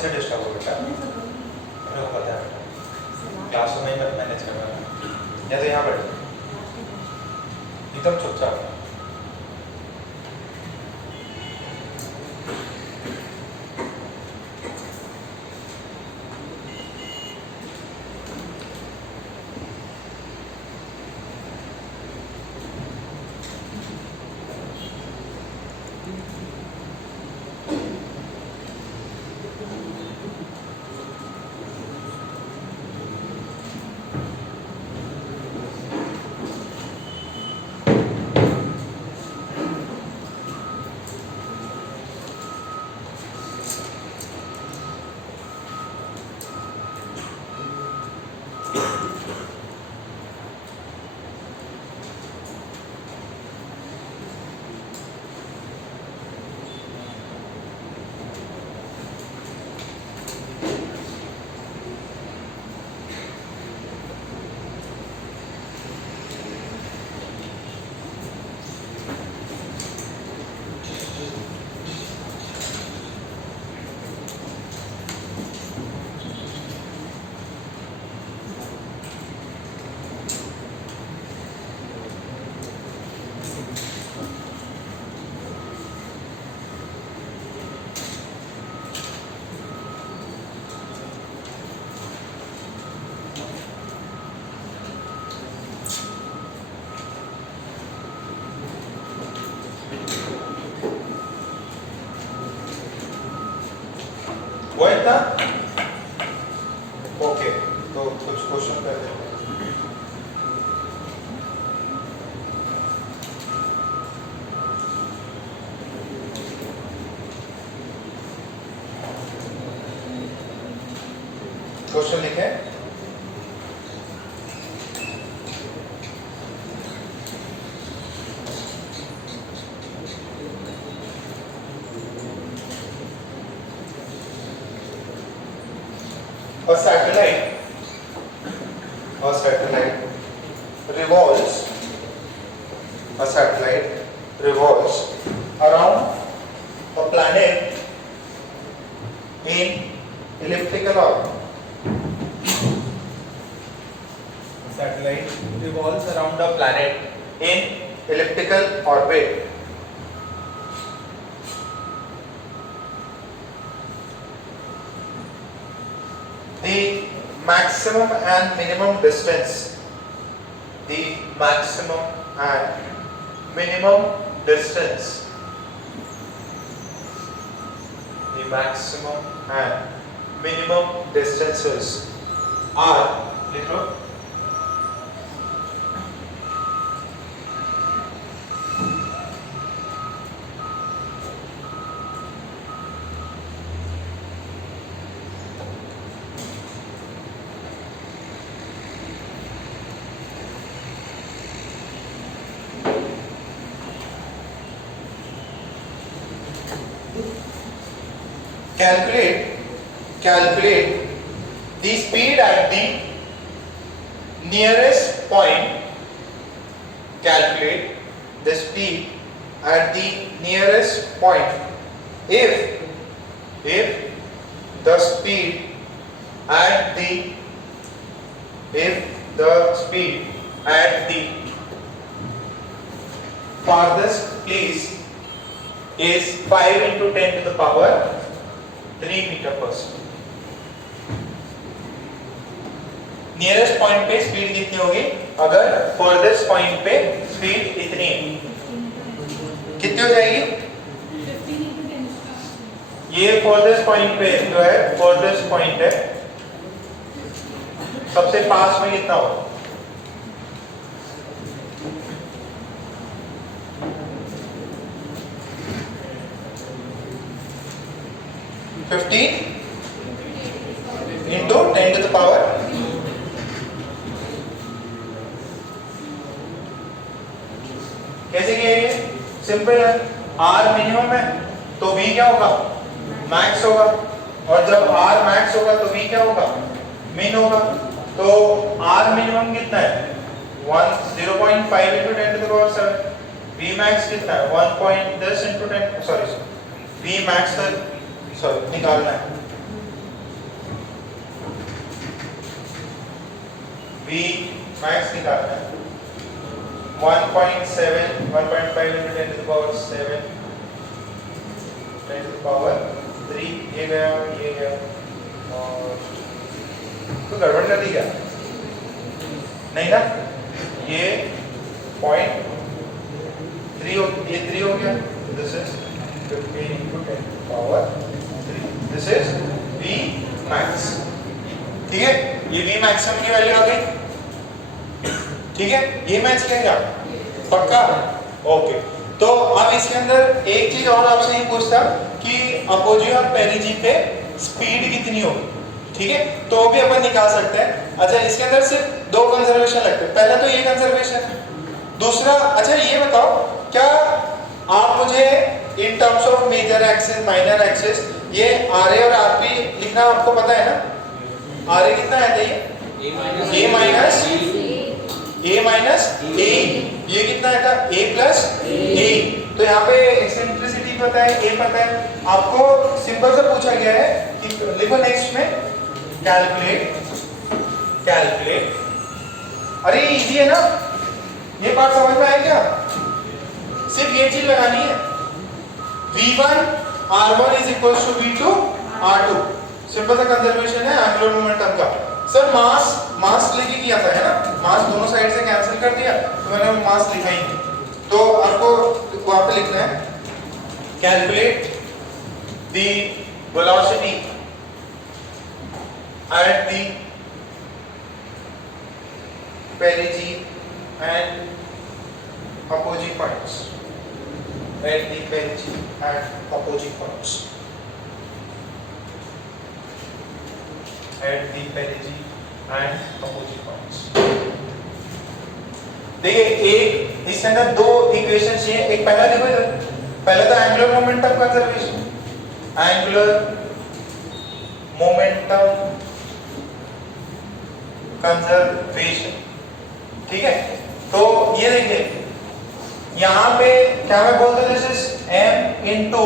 से डिस्टर्ब हो बेटा, मेरे को पता है क्लासरूम में ही मत मैनेज करना, या तो यहाँ बैठ एकदम चुपचाप। वो इतना ओके, तो कुछ क्वेश्चन कर देते हैं। क्वेश्चन लिखे, a satellite revolves around a planet in elliptical orbit. A satellite revolves around a planet in elliptical orbit. The maximum and minimum distance, the maximum and minimum distance, the maximum and minimum distances are, लिख लो, calculate the speed at the nearest point. Calculate the speed at the nearest point if the speed at the farthest place is 5 into 10 to the power 3 meter per second. Nearest point पे स्पीड कितनी होगी? अगर फर्देस्ट पॉइंट पे स्पीड इतनी कितनी हो जाएगी? ये फर्देस्ट पॉइंट पे जो है, फर्देस्ट पॉइंट है, सबसे पास में कितना होगा? into 10 to the power कैसे किया ये? सिंपल है, R मिनिमम है तो V क्या होगा? मैक्स होगा, और जब R मैक्स होगा तो V क्या होगा? मिन होगा। तो R मिनिमम कितना है? 0.5 into 10 to the power 7। V max कितना है? 1.10 into 10, सॉरी V मैक्स निकालना है V max निकालना है 1.7 1.5 into 10 to the power 7 10 to the power 3 ये गया और तो गड़बड़ कर दी क्या नहीं ना ये 0.3 हो ये 3 हो गया this is 15 into 10 to the power 3 this is V max ठीक है ये V maximum की वैल्यू आ गई ठीक है ये मैच किया पक्का ओके तो अब इसके अंदर एक चीज और आपसे ये पूछता कि अपोजी और पेरिजी पे स्पीड कितनी होगी ठीक है तो वो भी अपन निकाल सकते हैं अच्छा इसके अंदर सिर्फ दो कंजर्वेशन लगते हैं पहला तो ये कंजर्वेशन दूसरा अच्छा ये बताओ क्या आप मुझे in terms of major axis minor axis ये आरए और आरपी लिखना आपको पता है ना आरए कितना है ये a माइनस ए ये कितना है था a प्लस ए तो यहाँ पे एक्सेंट्रिसिटी पता है a पता है आपको सिंपल सा पूछा गया है कि लिखो नेक्स्ट में कैलकुलेट अरे इजी है ना ये बात समझ में आया क्या सिर्फ ये चीज लगानी है v1 r1 is equals to v2 r2 simple सा कंजर्वेशन है एंगुलर मोमेंटम का सर मास लेके किया था है ना मास दोनों साइड से कैंसिल कर दिया तो मैंने वो मास लिखा ही नहीं तो आपको वहां पे लिखना है calculate the velocity at the पेरिजी and opposing points at the perigee and opposing points at the perigee and opposing points देखिए एक इसके अंदर दो इक्वेशन चाहिए एक पहला देखो इधर पहला तो angular momentum conservation angular momentum conservation ठीक है तो ये देखिए यहाँ पे क्या मैं बोलता हूँ this is m into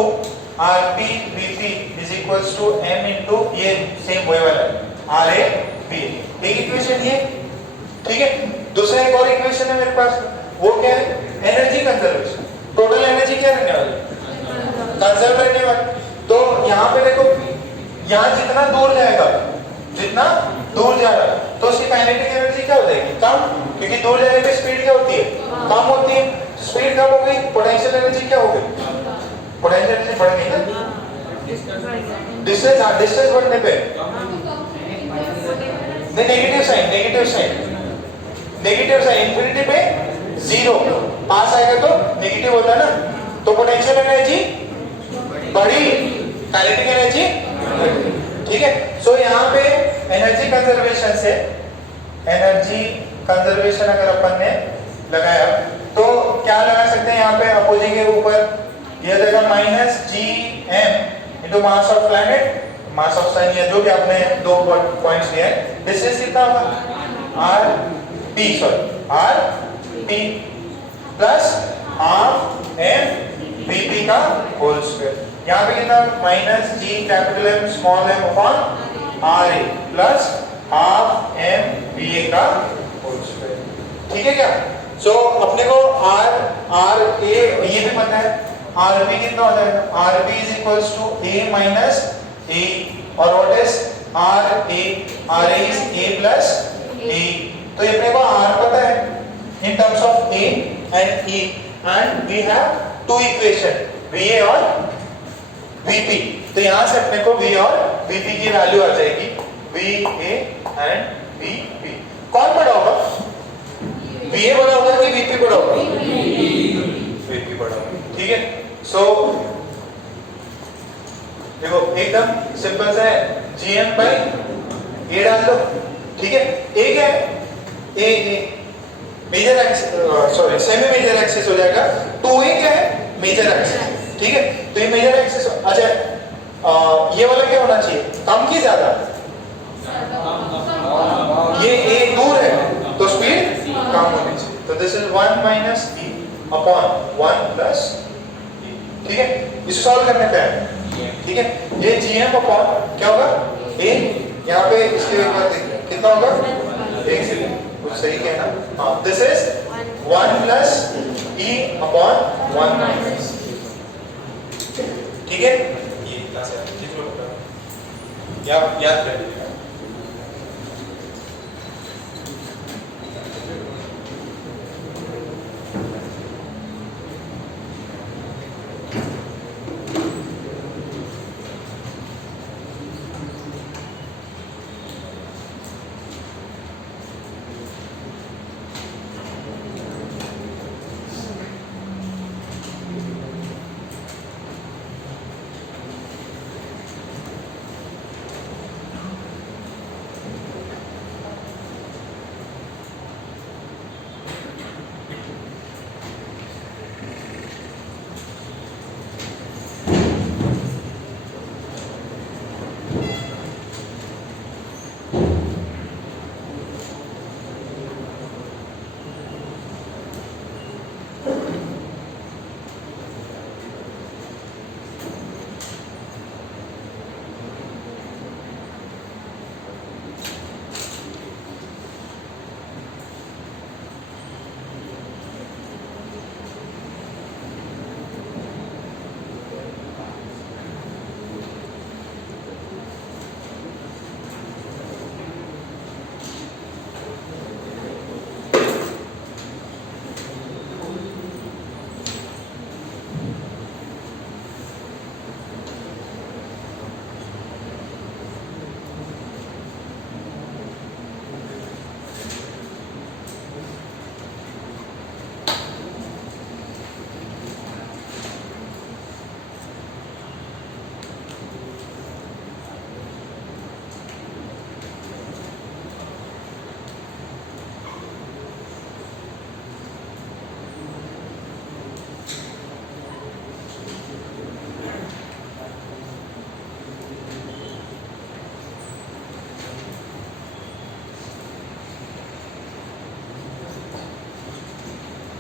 rp vp is equals to m into ये सेम वही वाला है ra p एक इक्वेशन ये ठीक है दूसरा एक और इक्वेशन है मेरे पास वो क्या है एनर्जी कंजर्वेशन टोटल एनर्जी क्या रहने वाली कंजर्व करने वाली तो यहाँ पे देखो यहाँ जितना दूर जाएगा जितना दूर जा रहा है तो उसकी काइनेटिक एनर्जी क्या हो जाएगी कम क्योंकि दूर जाने पे स्पीड क्या होती है कम होती है स्पीड कम हो गई पोटेंशियल एनर्जी क्या हो गई पोटेंशियल एनर्जी बढ़ गई ना डिस्टेंस बढ़ने पे नेगेटिव साइन इंफिनिटी पे जीरो पास आएगा तो नेगेटिव होता है ना तो पोटेंशियल एनर्जी बढ़ी काइनेटिक एनर्जी ठीक है सो यहाँ पे एनर्जी कंजर्वेशन से एनर्जी कंजर्वेशन अगर अपन ने लगाया तो क्या लगा सकते हैं यहाँ पे अपोजिंग के ऊपर ये देगा minus G M into mass of planet mass of sun या जो भी आपने दो पॉइंट्स लिए हैं डिस्टेंस कितना होगा R P plus half M V P का होल स्क्वायर यहाँ पे कितना minus G capital M small M upon R A plus half M V A का होल स्क्वायर ठीक है क्या सो अपने को आर ए ये भी पता है आर बी कितना हो जाएगा R B is equals to A minus A और what is R A is A plus A तो ये अपने को आर पता है in terms of A and E and we have two equation V A और वी पी तो यहाँ से अपने को वी और वी पी की वैल्यू आ जाएगी V A and V P कौन बड़ा होगा VA बड़ा होगा कि VP बड़ा होगा VP बड़ा होगा ठीक है सो देखो एकदम सिंपल सा है GM बाई A डाल दो ठीक है A क्या है A major axis sorry semi major axis हो जाएगा 2A क्या है मेजर एक्सिस ठीक है तो ये मेजर एक्सिस अच्छा ये वाला क्या होना चाहिए कम की ज्यादा ये A दूर है तो स्पीड कम होनी चाहिए तो this is 1 minus e upon 1 plus e ठीक है इसे सॉल्व करने पे है ठीक है ये gm अपॉन क्या होगा a यहाँ पे इसके ऊपर कितना होगा 1 सेकंड सही कहना, हाँ, this is 1 plus E upon 1 minus, ठीक है। ये क्लास है, लिख लो, याद कर लीजिएगा।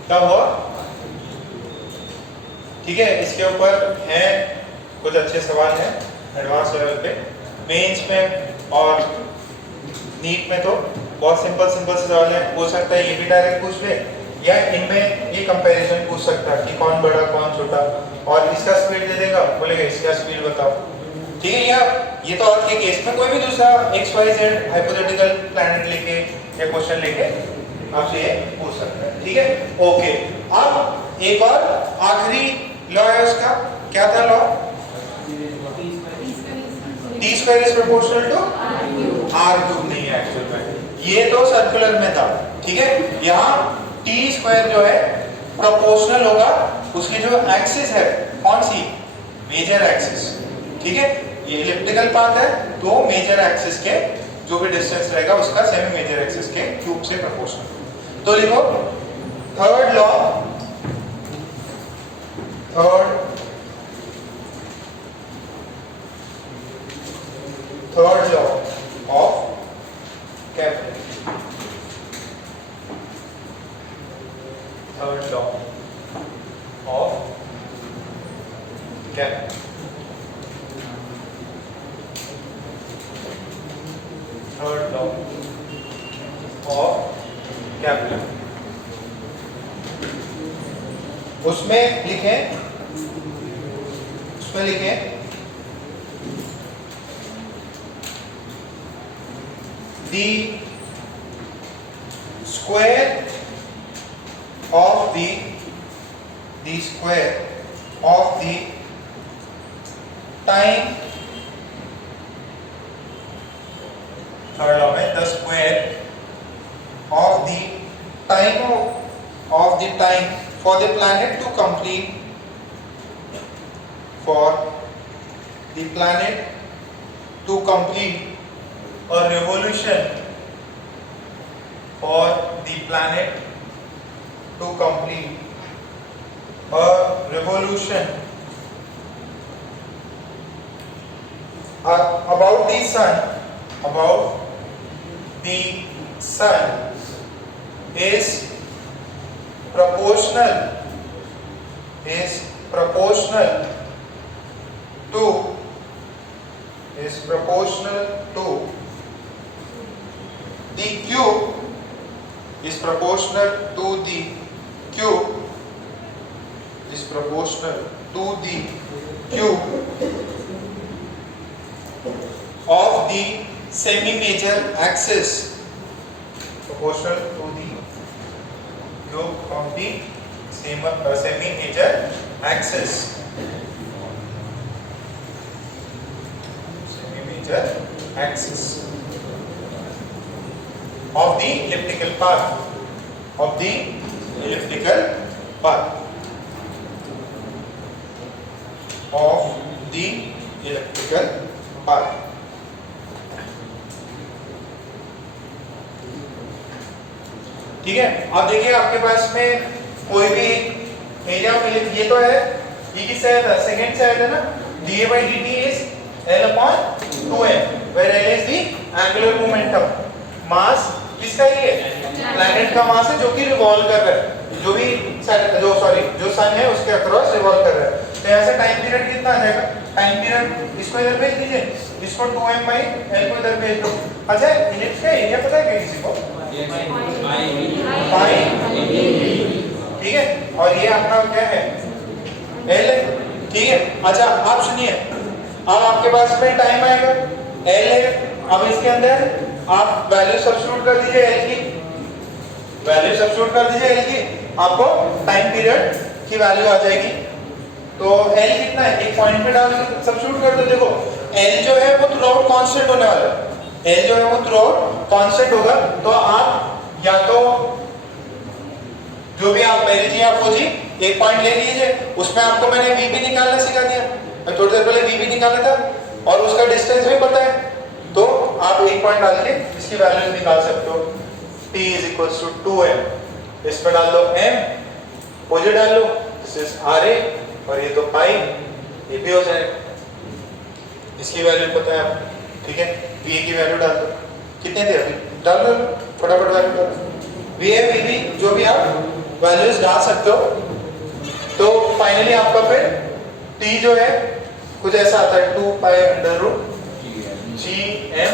क्या हुआ, ठीक है। इसके ऊपर हैं कुछ अच्छे सवाल हैं एडवांस लेवल पे, मेंस में और नीट में तो बहुत सिंपल से सवाल है। हो सकता है ये भी डायरेक्ट पूछ ले, या इनमें ये कंपैरिजन पूछ सकता है कि कौन बड़ा कौन छोटा, और इसका स्पीड दे देगा, बोलेगा इसका स्पीड बताओ, ठीक है। या ये तो और के केस में कोई भी दूसरा XYZ हाइपोथेटिकल प्लैनेट लेके या क्वेश्चन लेके आपसे ये पूछ सकता है, ठीक है। ओके, अब एक और आखिरी लॉ है उसका, क्या था law? T square is proportional to R cube, नहीं है एक्चुअल में, ये तो सर्कुलर में था, ठीक है। यहाँ T स्क्वायर जो है प्रोपोर्शनल होगा उसकी जो एक्सिस है, कौन सी? मेजर एक्सिस, ठीक है। ये इलिप्टिकल पाथ है तो मेजर एक्सिस के जो भी डिस्टेंस रहेगा उसका सेमी मेजर एक्सिस के क्यूब से प्रोपोर्शनल। तो लिखो third law of Kepler, third law of Kepler, third law of Kepler। उसमें लिखें the square of the square of the time, third law में the square of the time for the planet to complete, for the planet to complete a revolution, for the planet to complete a revolution about the sun is proportional to the cube is proportional to the cube is proportional to the cube of the semi-major axis, proportional to the cube of the semi-major axis, semi-major axis of the elliptical path, of the elliptical path, of the elliptical path. ठीक है, अब देखिए आपके पास में कोई भी एरिया मिले, ये तो है, ये किससे आया था, सेकंड से आया था ना, dA by dt is L upon 2m, where L is the angular momentum, मास किसका ये प्लैनेट का मास है जो कि रिवॉल्व कर रहा है, जो सन है उसके अक्रॉस रिवॉल्व कर रहा है। तो यहाँ से टाइम पीरियड कितना आ जाएगा, टाइम पीरियड इसको इधर भेज दीजिए, इसको 2m by L को इधर भेज दो। अच्छा इलिप्स का एरिया पता है क्या किसी को, पाई, ठीक है, और ये अपना क्या है L है, ठीक है। अच्छा आप सुनिए, अब आपके पास में टाइम आएगा L है, अब इसके अंदर आप वैल्यू सब्स्टिट्यूट कर दीजिए L की, वैल्यू सब्स्टिट्यूट कर दीजिए L की, आपको टाइम पीरियड की वैल्यू आ जाएगी। तो L कितना है, एक पॉइंट पे डाल सब्स्टिट्यूट कर दो, देखो L जो है वो थ्रू आउट कांस्टेंट होने वाला है, L जो है वो थ्रू आउट कांस्टेंट होगा। तो आप या तो जो भी आप पहले जी आप खोजी एक पॉइंट ले लीजिए, उसमें आपको मैंने v भी निकालना सिखा दिया, मैं थोड़ी देर पहले v भी निकाला था और उसका डिस्टेंस भी पता है, तो आप एक पॉइंट डाल के इसकी वैल्यू निकाल सकते हो। t is equals to 2m, इसमें डाल दो m, ओजे डाल लो, दिस इज RA, और ये तो पाई, ये भी हो जाएगा, इसकी वैल्यू पता है आपको, ठीक है। va की वैल्यू डाल दो, कितने थे अभी डाल दो, फटाफट वैल्यू डाल दो, va vb जो भी आप वैल्यूज डाल सकते हो। तो फाइनली आपका फिर t जो है कुछ ऐसा आता है 2 पाई अंडर रूट gm,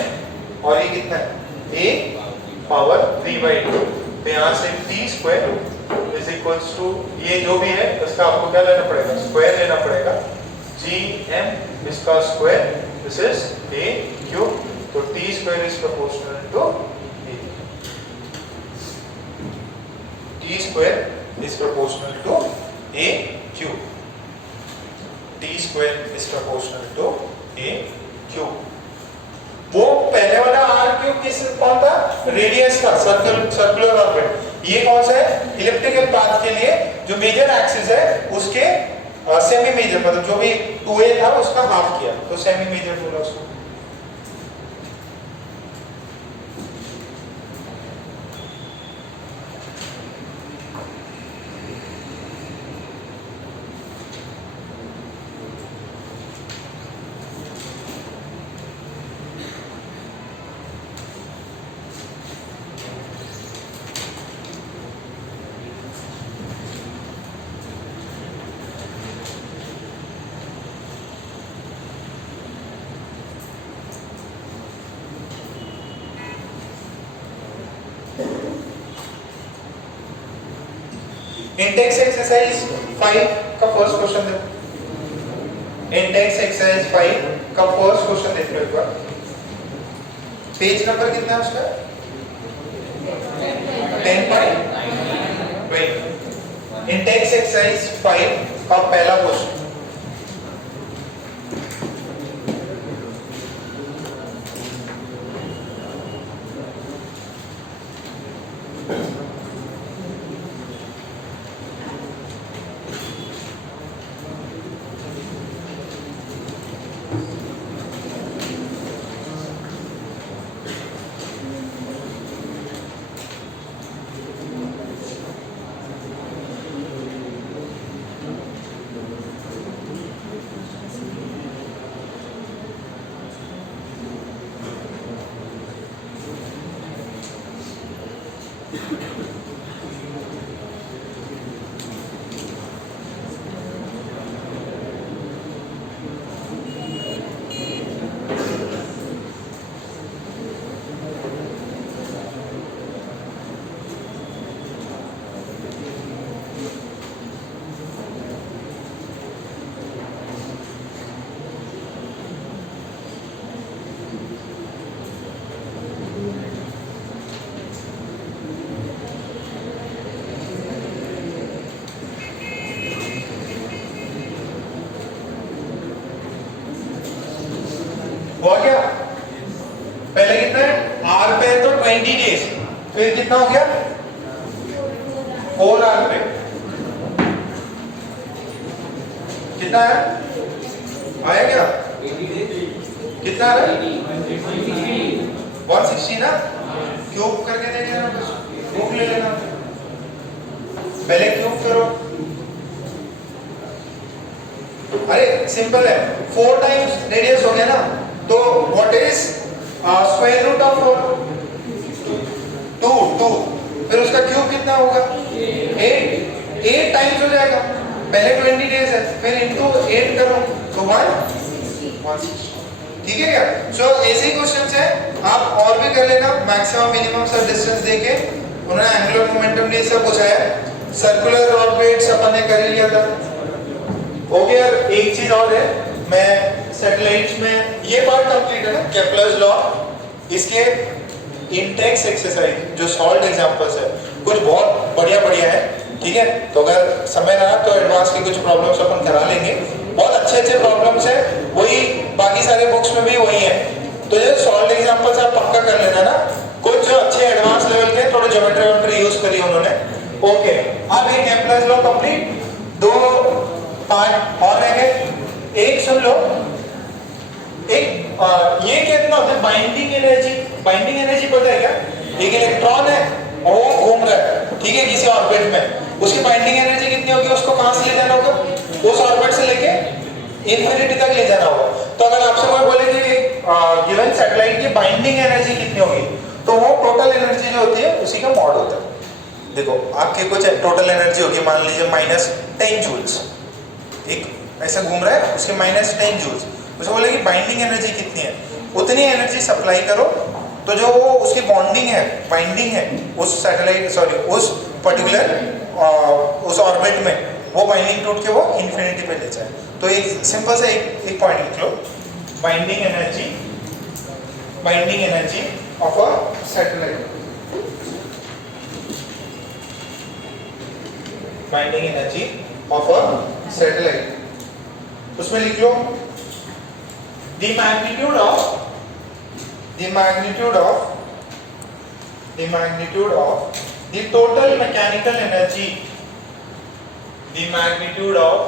और ये कितना है a पावर 3/2, तो यहाँ से t square is equals to ये जो भी है उसका आपको क्या लेना पड़ेगा, स्क्वायर लेना पड़ेगा, gm इसका square, this is a cube, तो t square is proportional to a, t square is proportional to a cube, t square is proportional to a cube. वो पहले वाला r क्यूब किस कौन था, रेडियस का, सर्कुलर ऑर्बिट, ये कौन सा है, इलिप्टिकल पाथ के लिए जो मेजर एक्सिस है उसके सेमी मेजर, मतलब जो भी 2a था उसका हाफ किया, तो सेमी मेजर बोला उसको। इंडेक्स एक्सरसाइज 5 का फर्स्ट क्वेश्चन देखो, इंडेक्स एक्सरसाइज 5 का फर्स्ट क्वेश्चन देख लो एक बार, पेज नंबर कितना है उसका, 10.20, इंडेक्स एक्सरसाइज 5 का पहला क्वेश्चन। हुआ क्या? पहले कितना है? आर पे है तो 20 डेज, फिर कितना हो गया? 4 आर पे कितना है? आया क्या? कितना आ रहा है? 160 ना? क्यूब करके दे देना, क्यूब ले लेना, पहले क्यूब करो। अरे सिंपल है, 4 टाइम्स रेडियस हो गया ना, तो what is square root of 2? फिर उसका क्यूब कितना होगा? 8 टाइम्स हो जाएगा। पहले 20 डेज है, फिर इनटू 8 करो तो 160। ठीक है क्या? सो ऐसे ही क्वेश्चंस है, आप और भी कर लेना। मैक्सिमम मिनिमम सब डिस्टेंस देके उन्होंने एंगुलर मोमेंटम ने सब पूछा है। सर्कुलर ऑर्बिट्स अपन ने कर लिया था। ओके यार, एक चीज और है, मैं सैटेलाइट्स में ये पार्ट कंप्लीट है ना, केप्लर्स लॉ, इसके इंटेक्स एक्सरसाइज जो सॉल्व एग्जांपल्स है कुछ बहुत बढ़िया है। ठीक है, तो अगर समय रहा तो एडवांस की कुछ प्रॉब्लम्स अपन करा लेंगे। बहुत अच्छे प्रॉब्लम्स है, वही बाकी सारे बुक्स में भी वही है। तो ये सॉल्व एग्जांपल्स आप पक्का कर लेना ना। कुछ जो अच्छे एडवांस लेवल के थोड़े ज्योमेट्री यूज करी उन्होंने। ओके, अब ये केप्लर्स लॉ कंप्लीट। 2 पार्ट और रह गए। एक सुन लो, एक ये कितना होता है बाइंडिंग एनर्जी? बाइंडिंग एनर्जी पता है क्या? एक इलेक्ट्रॉन है और वो घूम रहा है, ठीक है, किसी ऑर्बिट में, उसकी बाइंडिंग एनर्जी कितनी होगी? उसको कहां से ले जाना होगा? उस ऑर्बिट से लेके इंफिनिटी तक ले जाना होगा। तो अगर आपसे कोई बोले कि गिवन सैटेलाइट की बाइंडिंग एनर्जी कितनी होगी, तो वो टोटल एनर्जी जो होती है उसी का मॉड होता है। देखो आपके कुछ टोटल एनर्जी होगी, मान लीजिए -10 जूल्स, एक ऐसा घूम रहा है, उसके -10 जूल्स, मुझे बोले कि बाइंडिंग एनर्जी कितनी है, उतनी एनर्जी सप्लाई करो, तो जो वो उसकी बॉन्डिंग है, बाइंडिंग है उस सैटेलाइट, सॉरी उस पर्टिकुलर उस ऑर्बिट में, वो बाइंडिंग टूट के वो इंफिनिटी पे ले जाए। तो एक सिंपल सा एक पॉइंट लिख लो, binding energy of a satellite, binding energy of a satellite. उसमें लिख लो the magnitude of the total mechanical energy, the magnitude of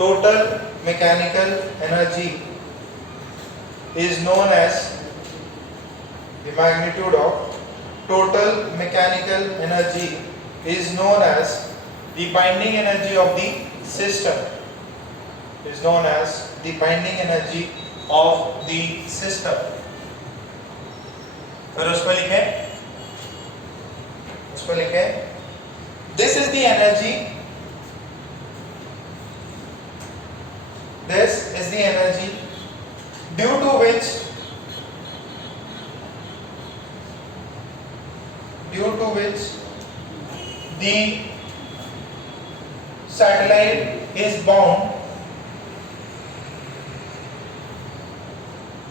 total mechanical energy is known as the magnitude of total mechanical energy is known as the binding energy of the system, is known as the binding energy of the system। फिर उसमें लिखे this is the energy due to which the satellite is bound.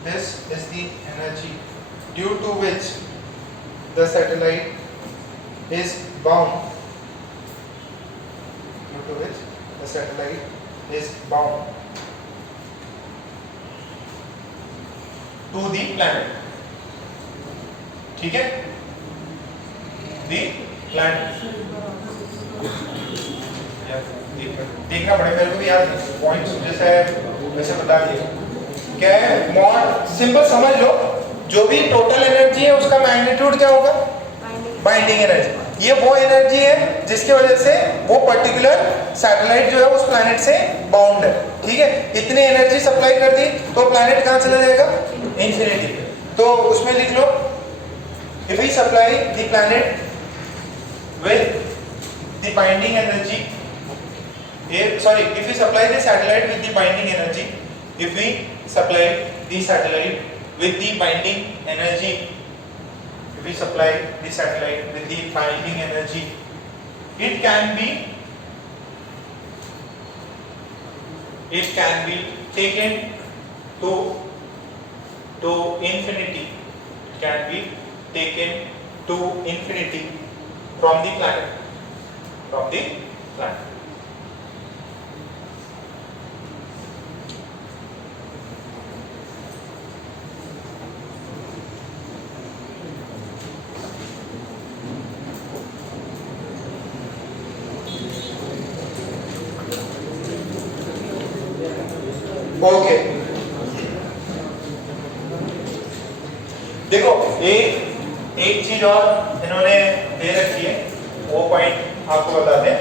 This is the energy due to which the satellite is bound. Due to which the satellite is bound to the planet. ठीक है? The planet. देखना पड़ेगा, मेरे को भी याद पॉइंट्स जैसे वैसे बता दिए। क्या है मॉड? सिंपल समझ लो, जो भी टोटल एनर्जी है उसका मैग्नीट्यूड क्या होगा? Binding energy. ये वो एनर्जी है जिसकी वजह से वो पर्टिकुलर सैटेलाइट जो है उस प्लैनेट से बाउंड है। ठीक है, इतनी एनर्जी सप्लाई कर दी तो प्लैनेट कहां चला जाएगा? इंफिनिटी पे। तो उसमें लिख लो, if we supply the planet with the binding energy, if we supply the satellite with the binding energy, if we supply the satellite with the binding energy, if we supply the satellite with the binding energy, it can be taken to infinity. It can be taken to infinity from the planet. Okay देखो एक चीज और इन्होंने दे रखी है, वो पॉइंट आपको बता दें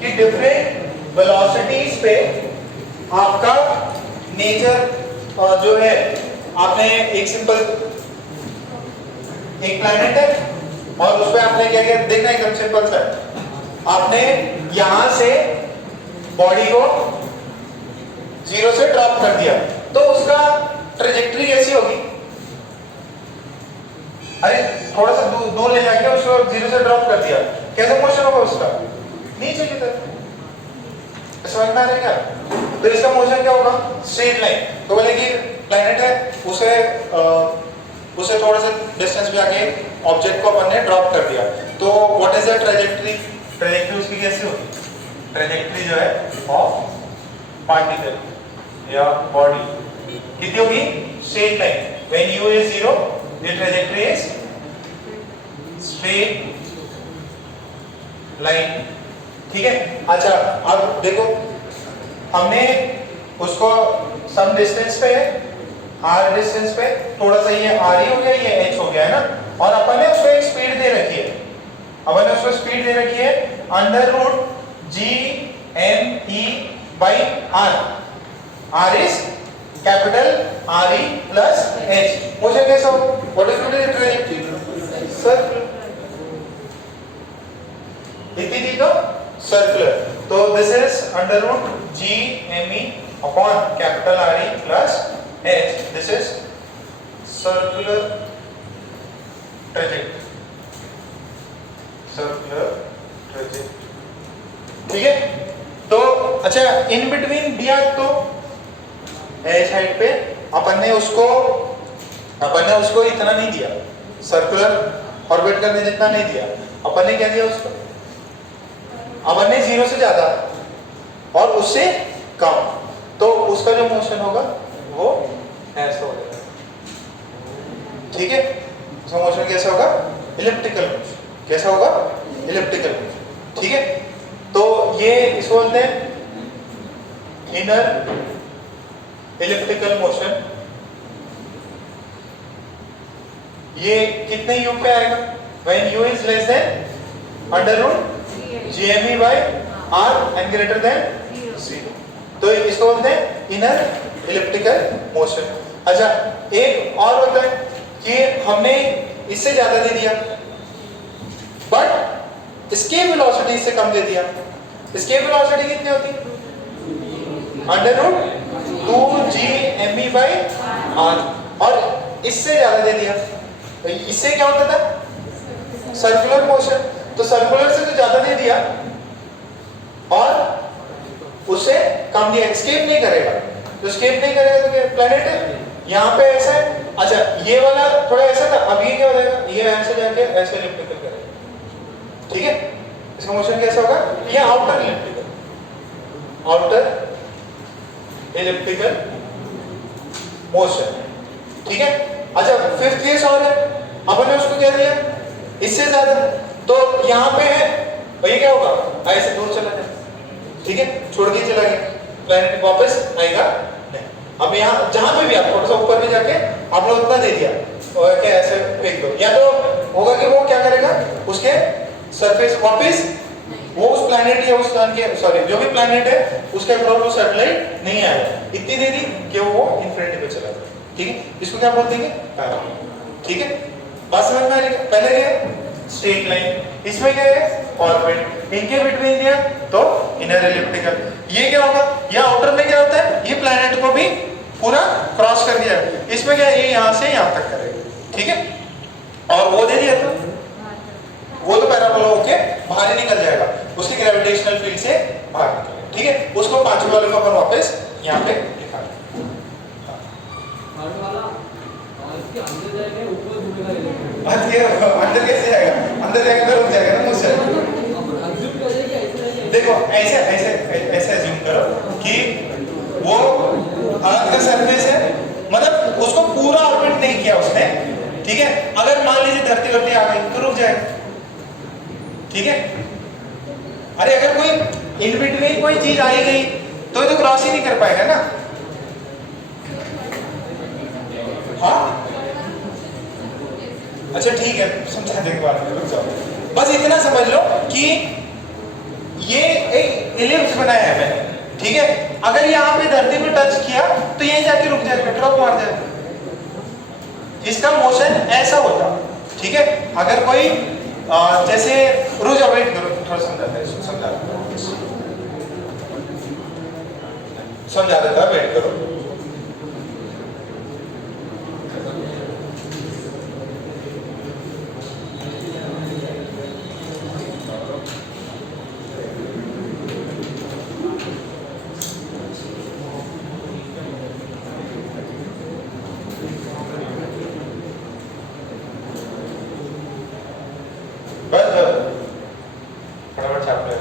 कि डिफरेंट वेलोसिटीज पे आपका नेचर जो है, आपने एक सिंपल एक प्लैनेट है और उस पर आपने क्या किया देखना, एकदम सिंपल सा है, आपने यहां से बॉडी को 0 से ड्रॉप कर दिया, तो उसका ट्रेजेक्टरी कैसी होगी? अरे थोड़ा सा दूर ले जाके उसको 0 से ड्रॉप कर दिया, कैसा मोशन होगा उसका? नीचे की तरफ। समझ में आ रहा है क्या? तो इसका मोशन क्या होगा? Straight line. तो बोले कि प्लैनेट है, उसे थोड़ा सा डिस्टेंस पे आके ऑब्जेक्ट को अपन ने ड्रॉप कर दिया, तो what is the trajectory? Trajectory उसकी कैसी होगी? ट्रेजेक्टरी जो है ऑफ पार्टिकल या बॉडी कितनी होगी? Straight line. When u is 0 the trajectory is straight line। ठीक है। अच्छा अब देखो, हमने उसको सम डिस्टेंस पे है, r डिस्टेंस पे, थोड़ा सा ये r ही हो गया, ये h हो गया है ना, और अपन ने उसको एक स्पीड दे रखी है, अपन ने उसको स्पीड दे रखी है √g_m_e/r। r is capital R E plus H। मुझे कैसा हो? What is the trajectory? Circular. इतनी थी तो सर्कुलर, तो this is √g_m_e upon capital R E plus H। This is circular trajectory, circular trajectory. ठीक है। तो अच्छा, इन बिटवीन दिया तो एच हाइट पे अपन ने उसको इतना नहीं दिया, सर्कुलर ऑर्बिट करने जितना नहीं दिया, अपन ने क्या दिया उसको? अपन ने 0 से ज्यादा और उससे कम, तो उसका जो मोशन होगा वो ऐसा होगा। ठीक है। उसका मोशन कैसा होगा? Elliptical motion. कैसा होगा? Elliptical motion. ठीक है। तो ये इसको बोलते हैं इनर इलिप्टिकल मोशन। ये कितने u पे आएगा? When u is less than √gme/r and greater than 0। तो इसको बोलते हैं इनर इलिप्टिकल मोशन। अच्छा, एक और होता है कि हमने इससे ज्यादा दे दिया बट एस्केप वेलोसिटी से कम दे दिया। एस्केप वेलोसिटी कितनी होती है? √2gme/r, और इससे ज्यादा दे दिया, तो इससे क्या होता था? Circular motion. तो सर्कुलर से तो ज्यादा दे दिया और उससे कम दिया, एस्केप नहीं करेगा। तो एस्केप नहीं करेगा तो प्लैनेट है यहाँ पे ऐसा है। अच्छा, ये वाला थोड़ा ऐसा था, अब ये क्या हो जाएगा? ये ऐसे जाके ऐसे इलिप्टिकल करेगा। ठीक है। इसका मोशन कैसा होगा? ये outer elliptical, outer elliptical motion. ठीक है। अच्छा, फिफ्थ केस और है, अपन ने उसको क्या दिया? इससे ज्यादा, तो यहाँ पे है, और ये क्या होगा? ऐसे दूर चला जाए। ठीक है, छोड़ के चला गया, प्लैनेट वापस आएगा नहीं। अब यहाँ जहां पे भी आप थोड़ा सा ऊपर भी जाके आप लोग उतना दे दिया और क्या ऐसे फेंक दो, या तो होगा कि वो क्या करेगा? उसके सरफेस वापस वो उस प्लैनेट या उस स्थान के, सॉरी जो भी प्लैनेट है उसके अक्रॉस वो सैटेलाइट नहीं आएगा। इतनी दे दी कि वो इन्फिनिटी पे चला गया। ठीक है। इसको क्या बोलते हैं? पैराबोला। ठीक है। बात समझ में आ रही है? पहले क्या है? स्ट्रेट लाइन, इसमें क्या है? ऑर्बिट, इनके बिटवीन दिया तो इनर इलिप्टिकल। ये क्या होगा? ये आउटर में क्या होता है? ये प्लैनेट को भी पूरा क्रॉस कर दिया, इसमें क्या है? ये यहाँ से यहाँ तक करेगा। ठीक है। और वो दे दिया तो वो तो पैराबोला होके बाहर ही निकल जाएगा, उसकी ग्रेविटेशनल फील्ड से बाहर निकलेगा। ठीक है। उसको पांचवें वाले को अपन वापस यहाँ पे दिखा दें। अंदर कैसे जाएगा? अंदर जाएगा तो रुक जाएगा ना मुझसे। देखो ऐसे ऐसे ऐसे अज्यूम करो कि वो अर्थ का सरफेस है, मतलब उसको पूरा ऑर्बिट नहीं किया उसने। ठीक है। अगर मान लीजिए धरती वरती आ गई तो रुक जाएगा। ठीक है। अरे अगर कोई इन बिटवीन कोई चीज आई गई तो ये तो क्रॉस ही नहीं कर पाएगा ना। हाँ अच्छा ठीक है, समझा देंगे बाद में, रुक जाओ। बस इतना समझ लो कि ये एक इलिप्स बनाया है मैंने, ठीक है। अगर यहाँ पे धरती पे टच किया तो यहीं जाके रुक जाएगा, ड्रॉप मार जाएगा। इसका मोशन ऐसा होता, ठीक है। अगर कोई जैसे रुक जाओ, वेट करो, थोड़ा समझा देता, वेट करो। फटाफट छाप ले।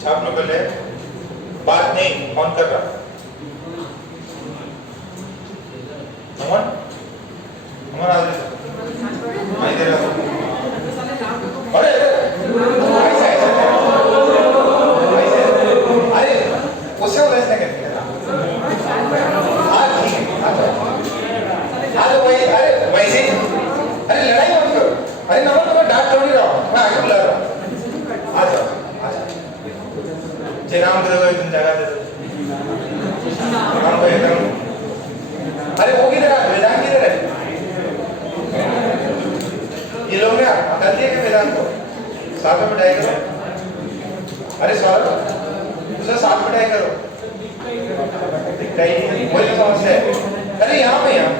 छाप लो पहले, बात नहीं ऑन कर रहा। अमन अमन आ नहीं दे रहा। अरे अरे उससे वैसे नहीं करते ना। वही अरे वैसे अरे लड़ाई मत करो। अरे नमन तो मैं डांट थोड़ी रहा हूँ, मैं आगे बुला रहा हूँ। आ जाओ नाम दे दो, एक जगह दे दो। अरे वो किधर है, वेदांत किधर है? ये लोग ना गलती है कि वेदांत को साथ में बिठाई करो। अरे सौरभ उसे साथ बिठाई करो, दिखता ही नहीं, वही समस्या है। अरे यहाँ पे यहाँ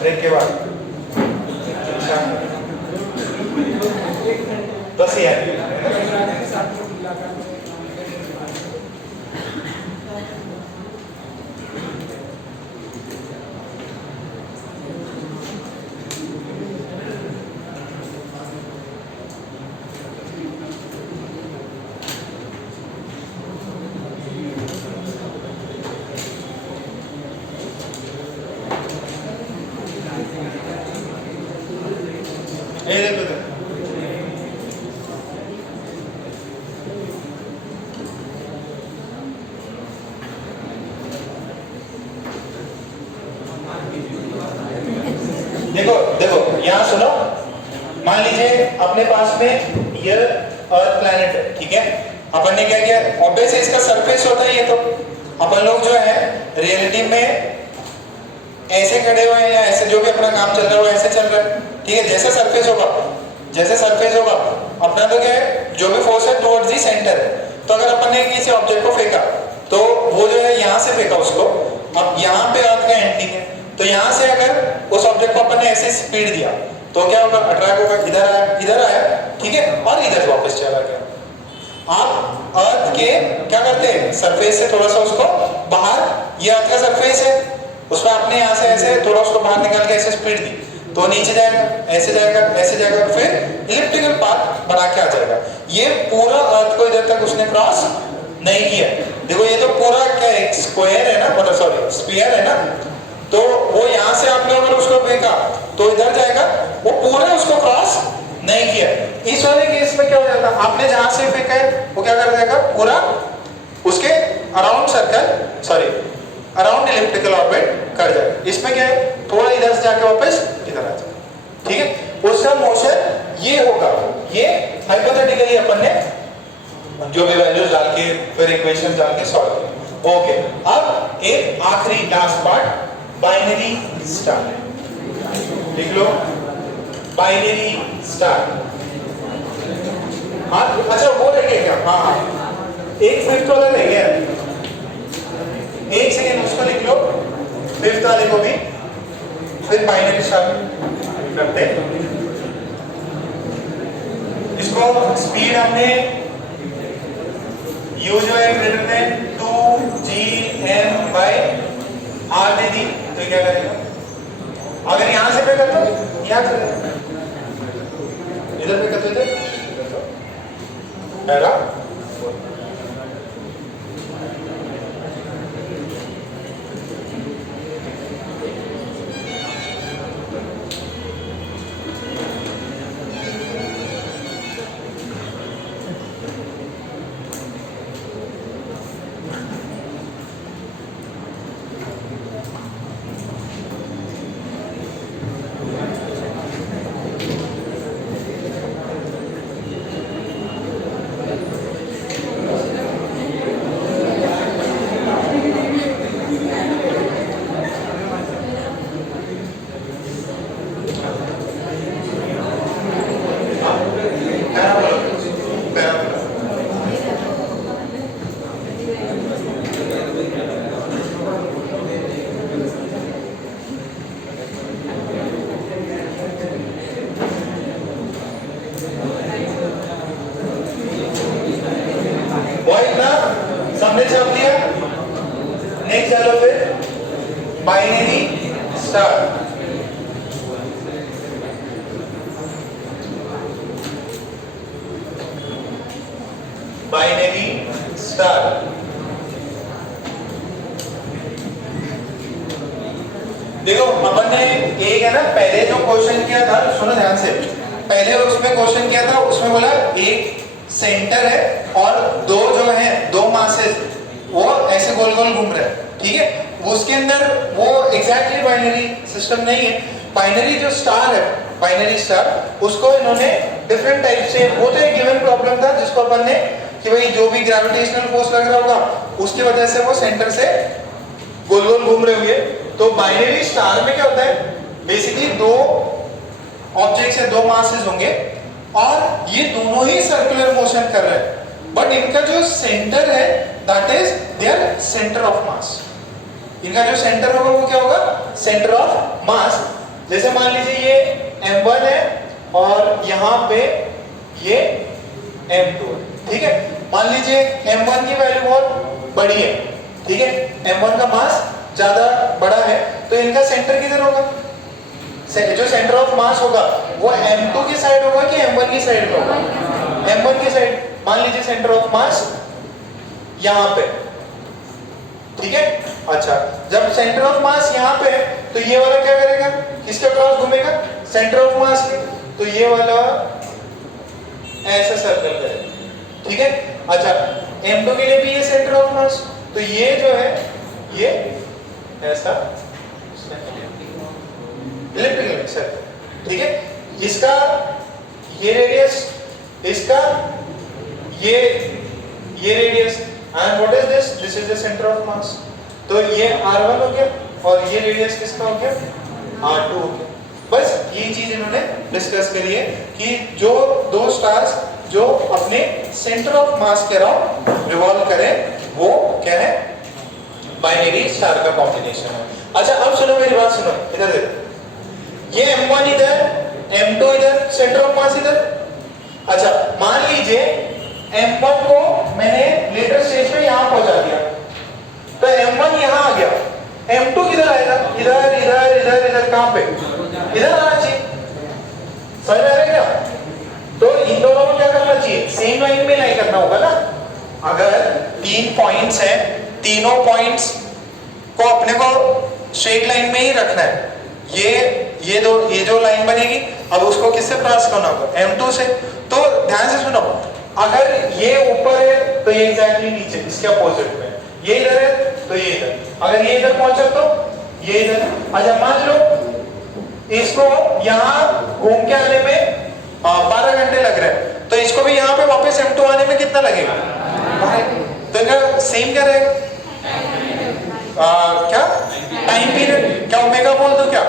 ब्रेक के बाद बस ये है। देखो देखो यहाँ सुनो, मान लीजिए अपने पास में ये अर्थ प्लैनेट है, ठीक है। अपन ने क्या किया, ऑब्वियस है इसका सरफेस होता है ये, तो अपन लोग जो है रियलिटी में ऐसे खड़े हुए हैं या ऐसे जो भी अपना काम चल रहा है वो ऐसे चल रहा है, ठीक है। जैसे सरफेस होगा अपना तो क्या है, जो भी फोर्स है टुवर्ड्स दी सेंटर है। तो अगर अपन ने किसी ऑब्जेक्ट को फेंका तो वो जो है यहाँ से फेंका उसको, अब यहाँ पे अर्थ का एंटिंग है, तो यहाँ से अगर उस ऑब्जेक्ट को अपन ने ऐसे स्पीड दिया तो क्या होगा, अट्रैक्ट होगा, इधर आया, ठीक है, और इधर वापस चला गया। आप अर्थ के क्या करते हैं, सरफेस से थोड़ा सा उसको बाहर, ये अर्थ का सरफेस है, उसमें आपने यहाँ से ऐसे थोड़ा उसको बाहर निकाल के ऐसे स्पीड दी तो नीचे जाएगा, ऐसे जाएगा, ऐसे जाएगा, फिर इलिप्टिकल पाथ बना के आ जाएगा। ये पूरा अर्थ को इधर तक उसने क्रॉस नहीं किया। देखो ये तो पूरा क्या है, स्क्वायर है ना, मतलब सॉरी स्फीयर है ना, तो वो यहाँ से आपने अगर उसको फेंका तो इधर जाएगा, वो पूरा उसको क्रॉस नहीं किया। इस वाले केस में क्या हो जाता, आपने जहां से फेंका है वो क्या कर देगा, पूरा उसके around circle, sorry around elliptical orbit कर जाएगा। इसमें क्या है, थोड़ा इधर से जाके वापस इधर आ जाए, ठीक है। उसका मोशन ये होगा, ये हाइपोथेटिकली अपन ने जो भी वैल्यूज डाल के फिर इक्वेशन डाल के सॉल्व किया। ओके, अब एक आखिरी लास्ट पार्ट, बाइनरी स्टार। लिख लो बाइनरी स्टार। हाँ अच्छा वो रह गया क्या? हाँ एक फिफ्थ वाला रह गया, एक सेकेंड उसको लिख लो, फिफ्थ वाले को भी, फिर बाइनरी स्टार करते। इसको स्पीड हमने u जो है ग्रेटर देन 2gm/r दे दी, तो क्या करेगा? अगर यहां से पे करते तो यहां से इधर पे करते थे पहला हमने छाप दिया। नेक्स्ट चलो फिर बाइनरी स्टार। बाइनरी स्टार देखो अपन ने एक है ना पहले जो क्वेश्चन किया था, सुनो ध्यान से, पहले उसमें क्वेश्चन किया था, उसमें बोला एक सेंटर है और दो जो है दो मासेस वो ऐसे गोल गोल घूम रहे हैं, ठीक है। उसके अंदर वो एग्जैक्टली बाइनरी सिस्टम नहीं है। बाइनरी जो स्टार है, बाइनरी स्टार, उसको इन्होंने डिफरेंट टाइप से, वो तो एक गिवन प्रॉब्लम था जिसको अपन ने कि भाई जो भी ग्रेविटेशनल फोर्स लग रहा होगा उसकी वजह से वो सेंटर से गोल गोल घूम रहे होंगे। तो बाइनरी स्टार में क्या होता है, बेसिकली दो ऑब्जेक्ट्स है, दो मासेस होंगे और ये दोनों ही सर्कुलर मोशन कर रहे हैं, बट इनका जो सेंटर है that is their centre of mass. इनका जो सेंटर होगा वो क्या होगा, सेंटर ऑफ मास। जैसे मान लीजिए ये m1 है और यहाँ पे ये m2 है, ठीक है। मान लीजिए m1 की वैल्यू बहुत बड़ी है, ठीक है, m1 का मास ज्यादा बड़ा है, तो इनका सेंटर किधर होगा, जो सेंटर ऑफ मास होगा वो m2 की साइड होगा कि m1 की साइड में होगा, m1 की साइड। मान लीजिए सेंटर ऑफ मास यहाँ पे, ठीक है। अच्छा, जब सेंटर ऑफ मास यहाँ पे है तो ये वाला क्या करेगा, किसके क्रॉस घूमेगा, सेंटर ऑफ मास के, तो ये वाला ऐसा सर्कल करेगा, ठीक है। अच्छा, m2 के लिए भी ये सेंटर ऑफ मास, तो ये जो है ये ऐसा इलेक्ट्रिकल सर्कल, ठीक है। इसका ये रेडियस, इसका ये radius, and what is this, this is the centre of मास। तो ये r1 हो गया और ये रेडियस किसका हो गया, r2 हो गया। बस ये चीज इन्होंने डिस्कस करी है कि जो दो स्टार्स जो अपने सेंटर ऑफ मास के अराउंड रिवॉल्व करें वो क्या है, बाइनरी स्टार का कॉम्बिनेशन है। अच्छा अब सुनो मेरी बात सुनो, इधर देखो, ये m1 इधर, m2 इधर, सेंटर ऑफ मास इधर। अच्छा मान लीजिए m1 को मैंने लेटर स्टेज में यहां पहुंचा दिया, तो m1 यहां आ गया, m2 किधर आएगा, इधर इधर इधर इधर, कहां पे, इधर आना चाहिए, समझ में आ रहा है क्या। तो इन दोनों को क्या करना चाहिए, सेम लाइन में लाई करना होगा ना। अगर तीन पॉइंट्स हैं, तीनों पॉइंट्स को अपने को स्ट्रेट लाइन में ही रखना है। ये जो लाइन बनेगी, अब उसको किससे क्रॉस करना होगा, m2 से। तो ध्यान से सुनो, अगर ये ऊपर है तो ये एग्जैक्टली नीचे इसके अपोजिट में, ये इधर है तो ये इधर, अगर ये इधर पहुंचा तो ये इधर। अच्छा मान लो इसको यहाँ घूम के आने में 12 घंटे लग रहे हैं, तो इसको भी यहाँ पे वापस m2 आने में कितना लगेगा, तो इनका सेम क्या रहेगा, क्या टाइम पीरियड, क्या ओमेगा बोल दो क्या,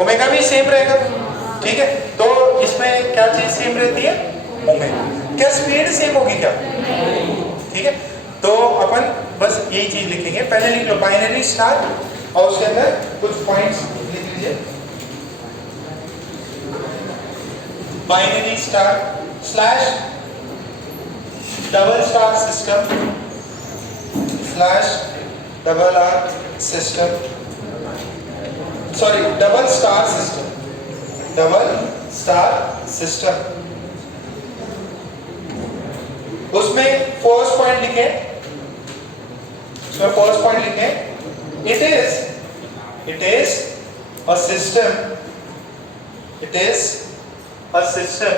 ओमेगा भी सेम रहेगा, ठीक है। तो इसमें क्या चीज सेम रहती है? ओमेगा। क्या स्पीड सेम होगी क्या? ठीक है। तो अपन बस यही चीज लिखेंगे, पहले लिख लो बाइनरी स्टार और उसके अंदर कुछ पॉइंट्स लिख लीजिए। Binary star slash double star system slash double R system, sorry double star system, double star system. उसमें फर्स्ट पॉइंट लिखे, उसमें फर्स्ट पॉइंट लिखे, it is a system, it is a system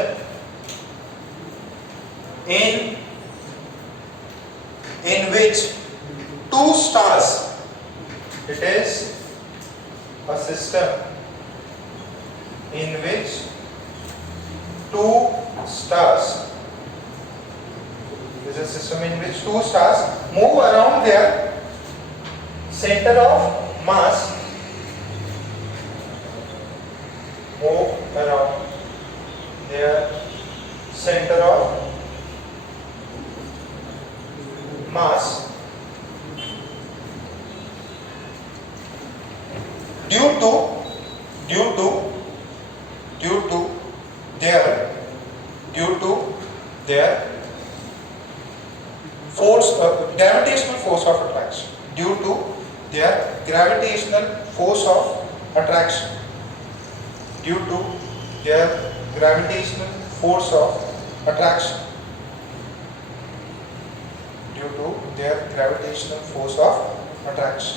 in which two stars, it is a system in which two stars, it is a system in which two stars move around their center of mass, move around their center of mass due to their force, gravitational force of attraction, due to their gravitational force of attraction, due to their gravitational force of attraction, due to their gravitational force of attraction।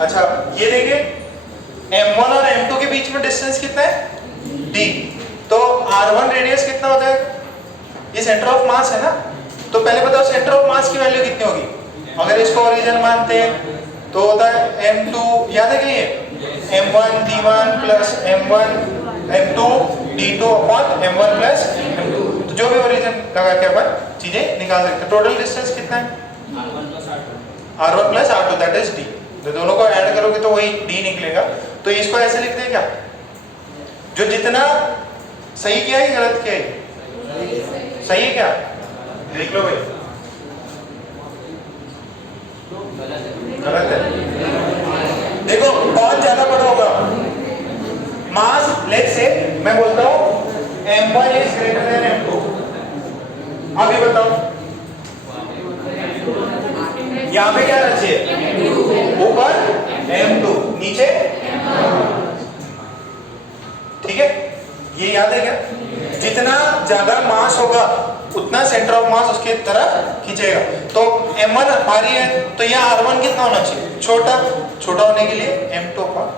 अच्छा ये देखिए m1 और m2 के बीच में डिस्टेंस कितना है? d। तो r1 रेडियस कितना होता है? ये सेंटर ऑफ मास है ना, तो पहले बताओ सेंटर ऑफ मास की वैल्यू कितनी होगी? अगर इसको ओरिजिन मानते हैं तो होता है m2, याद है क्या ये? m1 d1 plus m1 m2 d2 upon m1 plus m2, तो जो भी ओरिजिन लगा के अपन चीजें निकाल सकते हैं। टोटल डिस्टेंस कितना है? r1 plus r2 that is d। तो दोनों को ऐड करोगे तो वही d निकलेगा। तो इसको ऐसे लिखते हैं क्या, जो जितना सही किया है गलत किया है? सही है क्या? लिख लो भाई। गलत है। देखो बहुत ज्यादा बड़ा होगा मास, लेट्स से मैं बोलता हूं m1 is greater than m2। अब ये बताओ यहां पे क्या रखिए? ऊपर m2 नीचे, ठीक है। ये याद है क्या? जितना ज्यादा मास होगा उतना सेंटर ऑफ मास उसके तरफ खींचेगा। तो m1 आ रही है तो यहाँ r1 कितना होना चाहिए? छोटा। छोटा होने के लिए m2 पर।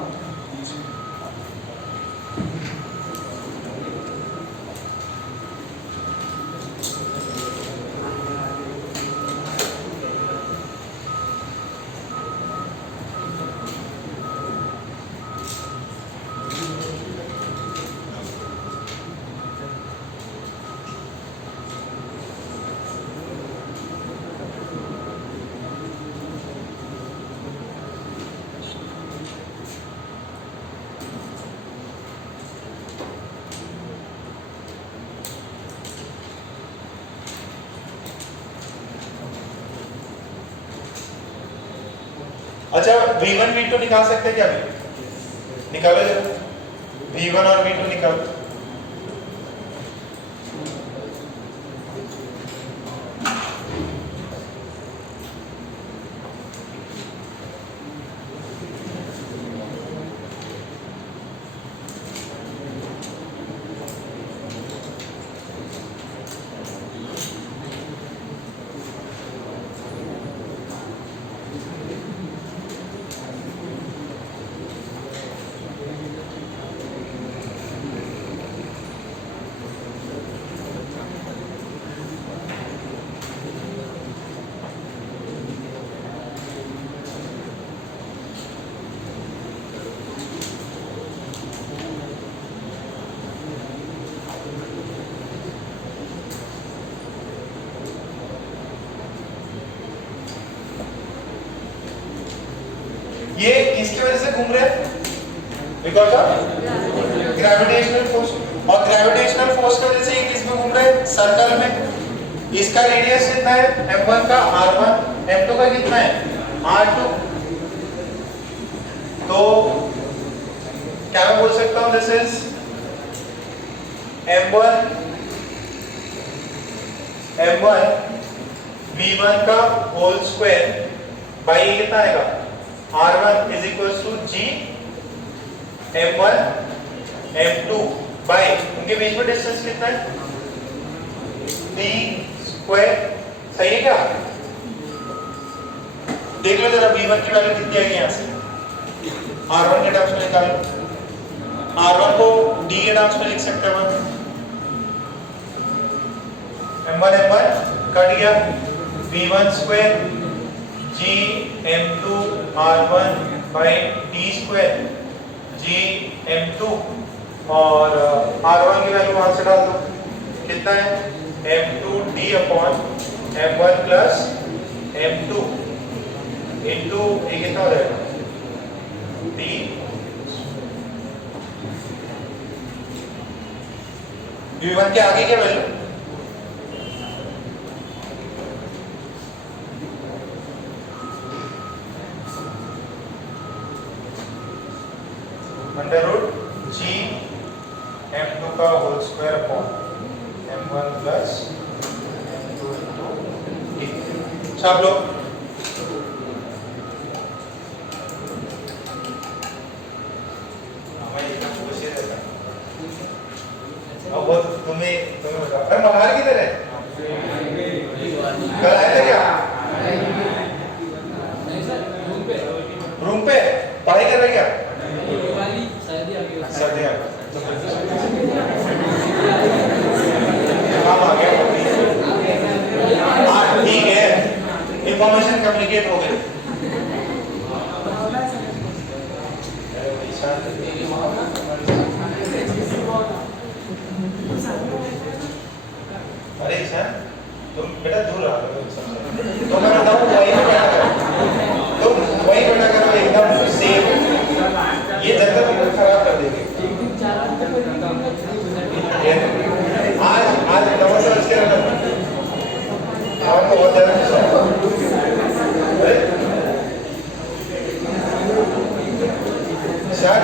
अच्छा v1 v2 निकाल सकते हैं क्या? निकालो जरा v1 और v2 निकालो। ये किसकी वजह से घूम रहे हैं? बिकॉज ऑफ ग्रेविटेशनल फोर्स, और ग्रेविटेशनल फोर्स की वजह से ये किस में घूम रहे हैं? सर्कल में। इसका रेडियस कितना है? m1 का r1, m2 का कितना है? r2। तो क्या मैं बोल सकता हूं दिस इज m1 v1 का होल स्क्वायर बाई कितना आएगा? r1 is equal to g m1 m2 by उनके बीच में डिस्टेंस कितना है? d square. सही है क्या? देख लो जरा v1 की वैल्यू कितनी आएगी यहां से। r1 के टर्म्स में निकाल लो। r1 को d के टर्म्स में लिख सकते हैं m1 कट गया, v1 square g m2 r1 by d square g m2, और r1 की वैल्यू वहां से डाल दो। कितना है? m2d upon m1 plus m2 into ये कितना हो जाएगा? d v1 के आगे क्या value? Under root g m2 का whole square upon m1 plus m2 into d। सब लोग अब वो तुम्हें बताओ। अरे मल्हार किधर है? कल आए थे क्या? रूम पे पढ़ाई कर रहे क्या? सर्दी आ गया, काम आ गया। हाँ ठीक है, इंफॉर्मेशन कम्युनिकेट हो गई। अरे ईशान तुम बेटा दूर रहा करो सबसे। तो मैं बताऊँ वहीं पे बैठा करो, तुम वहीं बैठा करो एकदम सेफ। ये जगह बिल्कुल खराब कर देंगे। आज नवा समझ के रखना। और बहुत ज्यादा ईशान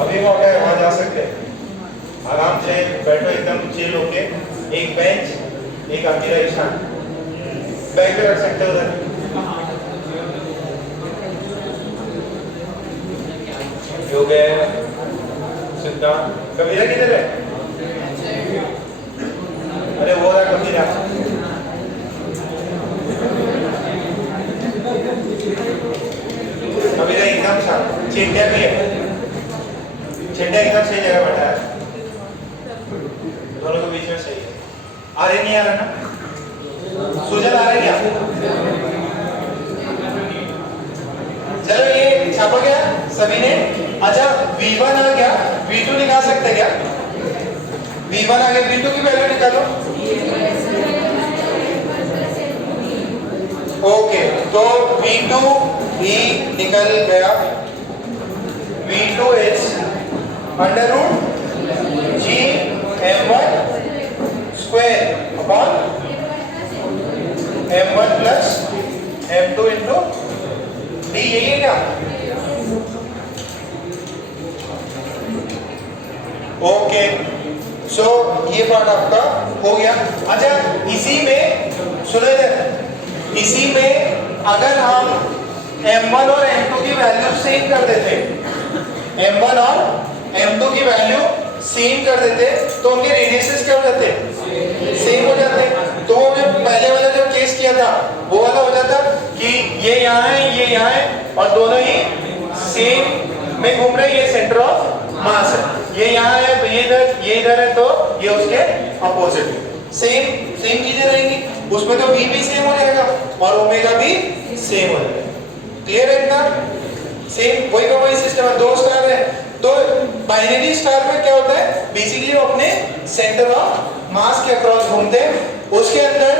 अभी मौका है, वहां जा सकते हैं। आराम से बैठो एकदम चिल होके। एक बेंच, एक अकेला ईशान बैग पे रख सकते हो उधर। योग है सिद्धा। कबीरा किधर है? अरे वो रहा कबीरा। कबीरा एकदम शांत। चिंट्या भी है, चिंट्या एकदम सही जगह बैठा है। दोनों के बीच में सही है। आ रहे नहीं आ रहा ना? सुजन आ रही क्या? चलो ये छापा गया सभी ने। अच्छा v1 आ गया, v2 निकाल सकते क्या? v1 आ गया, v2 की वैल्यू निकालो। ओके तो v2 ही निकल गया। v2 is under root g m1 square upon m1 plus m2 into d। यही है क्या? ओके सो ये पार्ट आपका हो गया। अच्छा इसी में सुनो इधर, इसी में अगर हम m1 और m2 की वैल्यू सेम कर देते, m1 और m2 की वैल्यू सेम कर देते तो उनके रेडियसेस क्या हो जाते? सेम हो जाते। तो वो जो पहले वाला जो केस किया था वो वाला हो जाता कि ये यहाँ है, ये यहाँ है और दोनों ही सेम में घूम रहे हैं। ये सेंटर ऑफ मास है, ये यहाँ है तो ये इधर है तो ये उसके अपोजिट। सेम चीजें रहेंगी उसमें, तो v भी सेम हो जाएगा और ओमेगा भी सेम हो जाएगा। क्लियर है इतना? सेम वही का वही सिस्टम है। दो स्टार है तो बाइनरी स्टार में क्या होता है? बेसिकली वो अपने सेंटर ऑफ मास के अक्रॉस घूमते हैं। उसके अंदर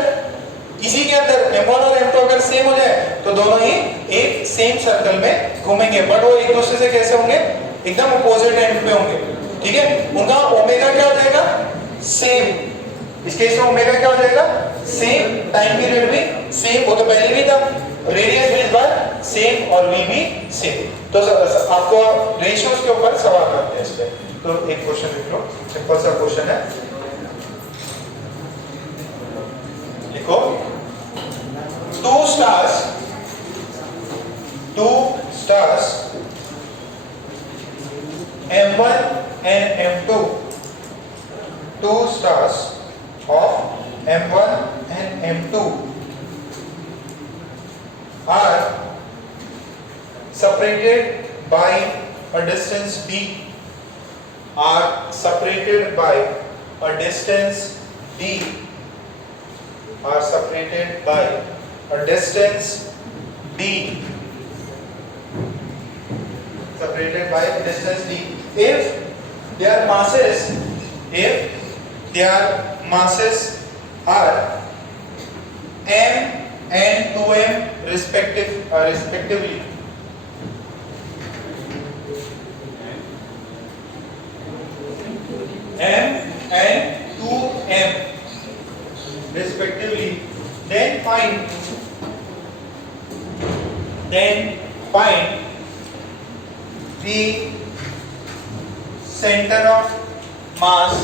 इसी के अंदर m1 और m2 अगर सेम हो जाए तो तो दोनों ही एक सेम सर्कल में घूमेंगे, बट वो एक दूसरे से कैसे होंगे, एकदम अपोजिट एंड पे होंगे। ठीक है, उनका ओमेगा क्या हो जाएगा, सेम। इस केस में ओमेगा क्या हो जाएगा, सेम, टाइम पीरियड भी सेम, वो तो पहले भी था, रेडियस भी इस बार सेम और वी भी सेम। तो आपको रेशियोज के ऊपर सवाल करते हैं इस पे। तो एक क्वेश्चन लिख लो, सिंपल सा क्वेश्चन है, लिखो two stars M1 and M2, two stars of M1 and M2 are separated by a distance d, are separated by a distance d, are separated by a distance d, separated by a distance d. If their masses are m and 2m respectively, m and 2m respectively, then find the center of mass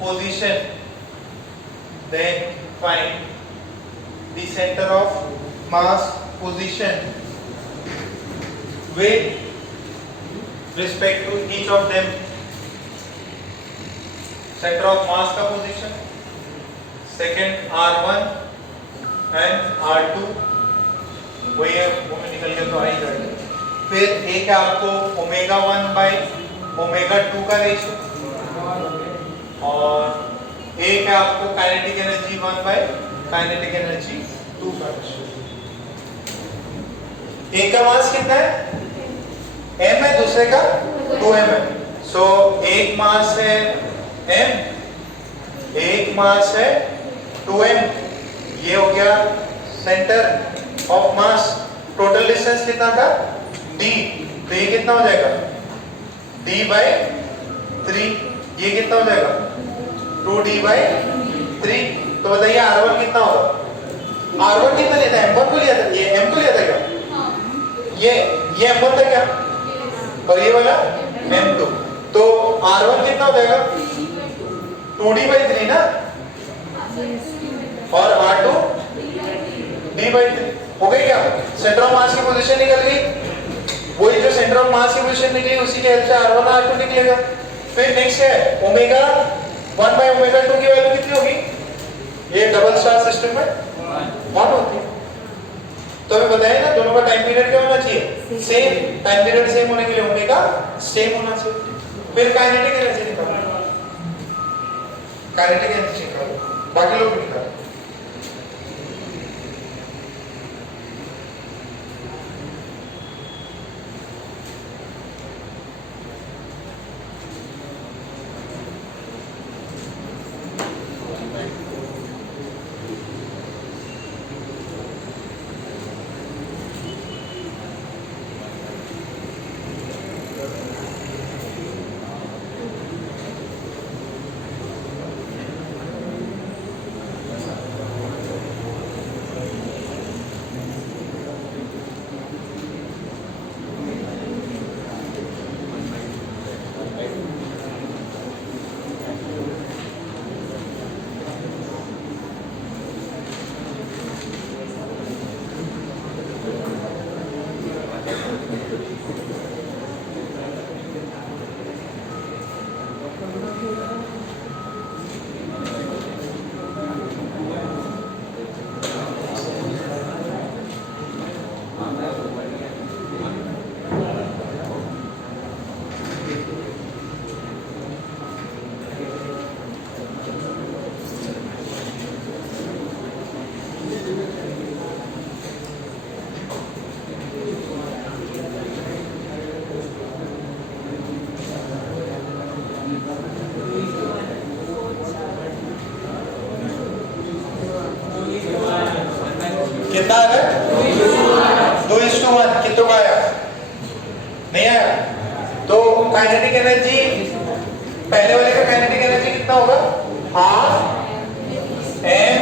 position, then find the center of mass position with respect to each of them. Center of mass का position, second R1 and R2, वही है, वो में निकल के तो आ ही जाएगा। फिर एक है आपको ओमेगा 1 बाई ओमेगा 2 का रेशियो, और एक है आपको kinetic energy 1 by kinetic energy 2 का रेशियो। एक का मास कितना है, m है, दूसरे का 2m है। सो एक मास है m, एक मास है 2m, ये हो गया centre of mass. Total distance कितना था, d, तो ये कितना हो जाएगा, d बाई 3, ये कितना हो जाएगा 2d बाई 3। तो बताइए r1 कितना होगा, r1 कितना लेता है, m1 को लिया था, ये m को लिया था क्या, ये m1 था क्या, और ये वाला m2, तो r1 कितना हो जाएगा 2d बाई 3 ना, और r2 d बाई 3 हो गई क्या। सेंटर ऑफ मास की पोजीशन निकल गई, वही जो सेंटर ऑफ मास की पोजीशन निकली उसी के हेल्प से r1 और r2 निकलेगा। फिर नेक्स्ट है ओमेगा 1 बाई ओमेगा 2 की वैल्यू कितनी होगी, ये डबल स्टार सिस्टम में 1 होती है। तो हमें बताया ना दोनों का टाइम पीरियड क्या होना चाहिए, सेम। टाइम पीरियड सेम होने के लिए ओमेगा सेम होना चाहिए। फिर काइनेटिक एनर्जी निकालो, काइनेटिक एनर्जी निकालो, बाकी लोग निकालो। कितना आ रहा है? 2:1। कितनों का आया? नहीं आया। तो काइनेटिक एनर्जी, पहले वाले का काइनेटिक एनर्जी कितना होगा? Half m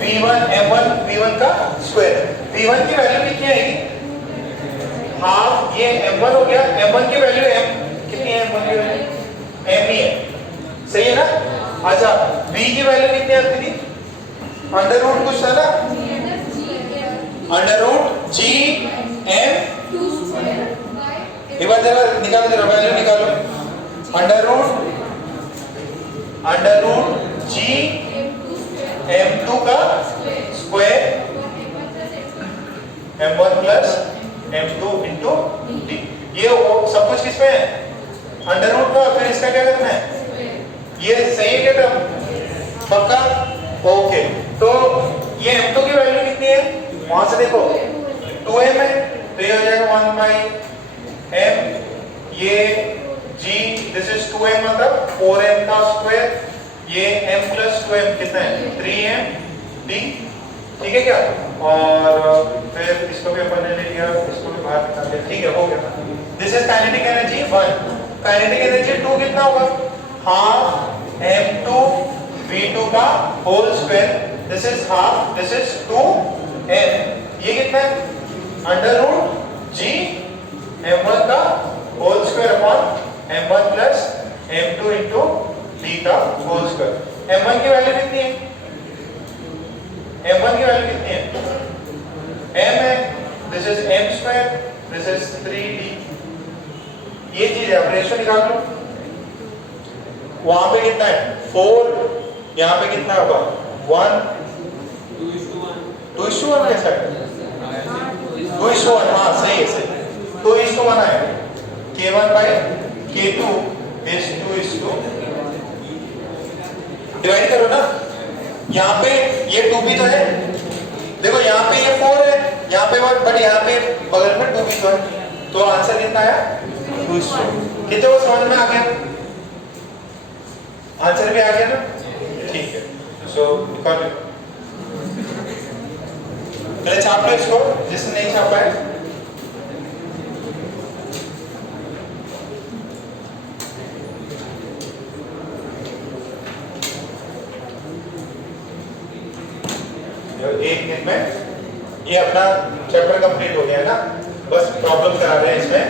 v1 m1 v1 का स्क्वायर। v1 की वैल्यू कितनी आएगी? हाफ ये m1 हो गया। m1 की वैल्यू m कितनी है? m1 की वैल्यू m ही है, सही है ना? अच्छा, v की वैल्यू कितनी आती थी? अंडर रूट कुछ था ना, अंडर रूट g m। एक बार जरा निकालो, जरा वैल्यू निकालो। अंडर रूट g m2 का square m1 plus m2 into d। ये सब कुछ किसमें है? अंडर रूट का। फिर इसका क्या करना है? ये सही है क्या टर्म? पक्का? ओके। तो ये m2 की वैल्यू कितनी है? वहां से देखो 2m है, तो ये हो जाएगा 1 बाई m। ये g दिस इज 2m मतलब 4m का स्क्वायर। ये m प्लस 2m कितना है? 3m d। ठीक है क्या? और फिर इसको भी अपन ने ले लिया, इसको भी बाहर निकाल लिया। ठीक है, हो गया। This is kinetic energy 1। Kinetic energy 2 कितना होगा? हाफ m2 v2 का whole square. This is half, this is 2m। ये कितना है? अंडर रूट g m1 का whole square upon m1 plus m2 into d का होल स्क्वायर। m1 की वैल्यू कितनी है? m1 की वैल्यू कितनी है? m है, this is m square, this is 3d। ये चीज है, अब रेशियो निकाल लो। वहां पे कितना है? 4। यहाँ पे कितना होगा? 1। 2:1 कैसा है? 2:1, हाँ सही है, सही। 2:1 आएगा। k1 by k2 is 2:2। Divide करो ना। यहाँ पे ये 2 भी तो है, देखो यहाँ पे ये 4 है, यहाँ पे 1, बट यहाँ पे बगल में 2 भी तो है। तो आंसर कितना आया? 2:2। कितने को समझ में आ गया? आंसर भी आ गया ना? ठीक है। सो कर लो, पहले छाप लो इसको, जिसने नहीं छापा है। एक दिन में ये अपना चैप्टर कंप्लीट हो गया है ना। बस प्रॉब्लम करा रहे हैं इसमें।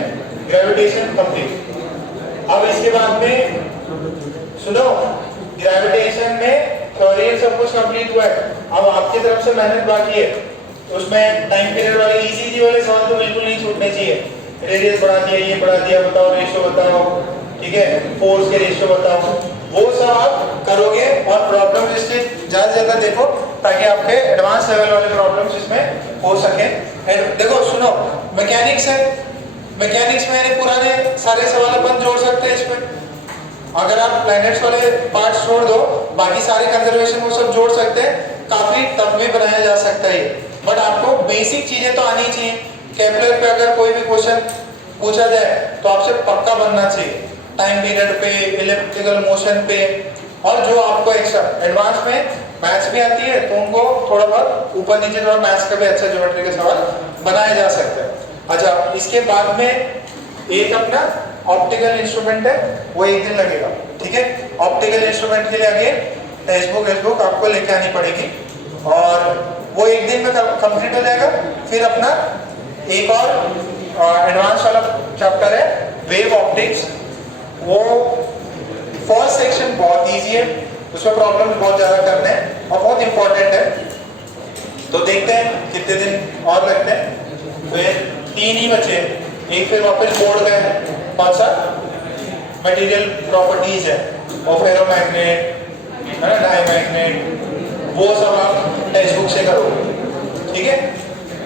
Gravitation complete. अब इसके बाद में सुनो, ग्रेविटेशन में थ्योरी सब कुछ कंप्लीट हुआ है। अब आपकी तरफ से मेहनत बाकी है। उसमें टाइम पीरियड वाले इजी वाले सवाल तो बिल्कुल नहीं छूटने चाहिए। रेडियस बढ़ा दिया, ये बढ़ा दिया, बताओ रेशियो बताओ, ठीक है, फोर्स के रेशियो बताओ, वो सब आप करोगे। और प्रॉब्लम लिस्ट ज्यादा से ज्यादा देखो, ताकि आपके एडवांस लेवल वाले प्रॉब्लम्स इसमें हो सके। देखो सुनो, मैकेनिक्स है, मैकेनिक्स में यानी पुराने सारे सवाल अपन जोड़ सकते हैं इसमें। अगर आप प्लैनेट्स वाले पार्ट्स छोड़ दो, बाकी सारे कंजर्वेशन वो सब जोड़ सकते हैं। काफी टफ भी बनाया जा सकता है, बट आपको बेसिक चीजें तो आनी चाहिए। केपलर पे अगर कोई भी क्वेश्चन पूछा जाए तो आपसे पक्का बनना चाहिए, टाइम पीरियड पे, इलेक्ट्रिकल मोशन पे। और जो आपको एक्स्ट्रा एडवांस में मैथ्स भी आती है, तो उनको थोड़ा बहुत ऊपर नीचे थोड़ा मैथ्स का भी अच्छा ज्योमेट्री के सवाल बनाए जा सकते हैं। अच्छा, इसके बाद में एक अपना ऑप्टिकल इंस्ट्रूमेंट है, वो एक दिन लगेगा। ठीक है, ऑप्टिकल इंस्ट्रूमेंट के लिए आगे टेक्स्ट बुक आपको लेके आनी पड़ेगी, और वो एक दिन में कंप्लीट हो जाएगा। फिर अपना एक और एडवांस वाला चैप्टर है वेव ऑप्टिक्स। वो फर्स्ट सेक्शन बहुत इजी है, उसमें प्रॉब्लम बहुत ज्यादा करने हैं और बहुत इंपॉर्टेंट है। तो देखते हैं कितने दिन और लगते हैं। फिर 3 ही बचे, एक फिर वापस बोर्ड गए हैं। कौन सा? मटेरियल प्रॉपर्टीज है, और फेरोमैग्नेट है ना, डायमैग्नेट, वो सब आप टेक्स्ट बुक से करोगे। ठीक है,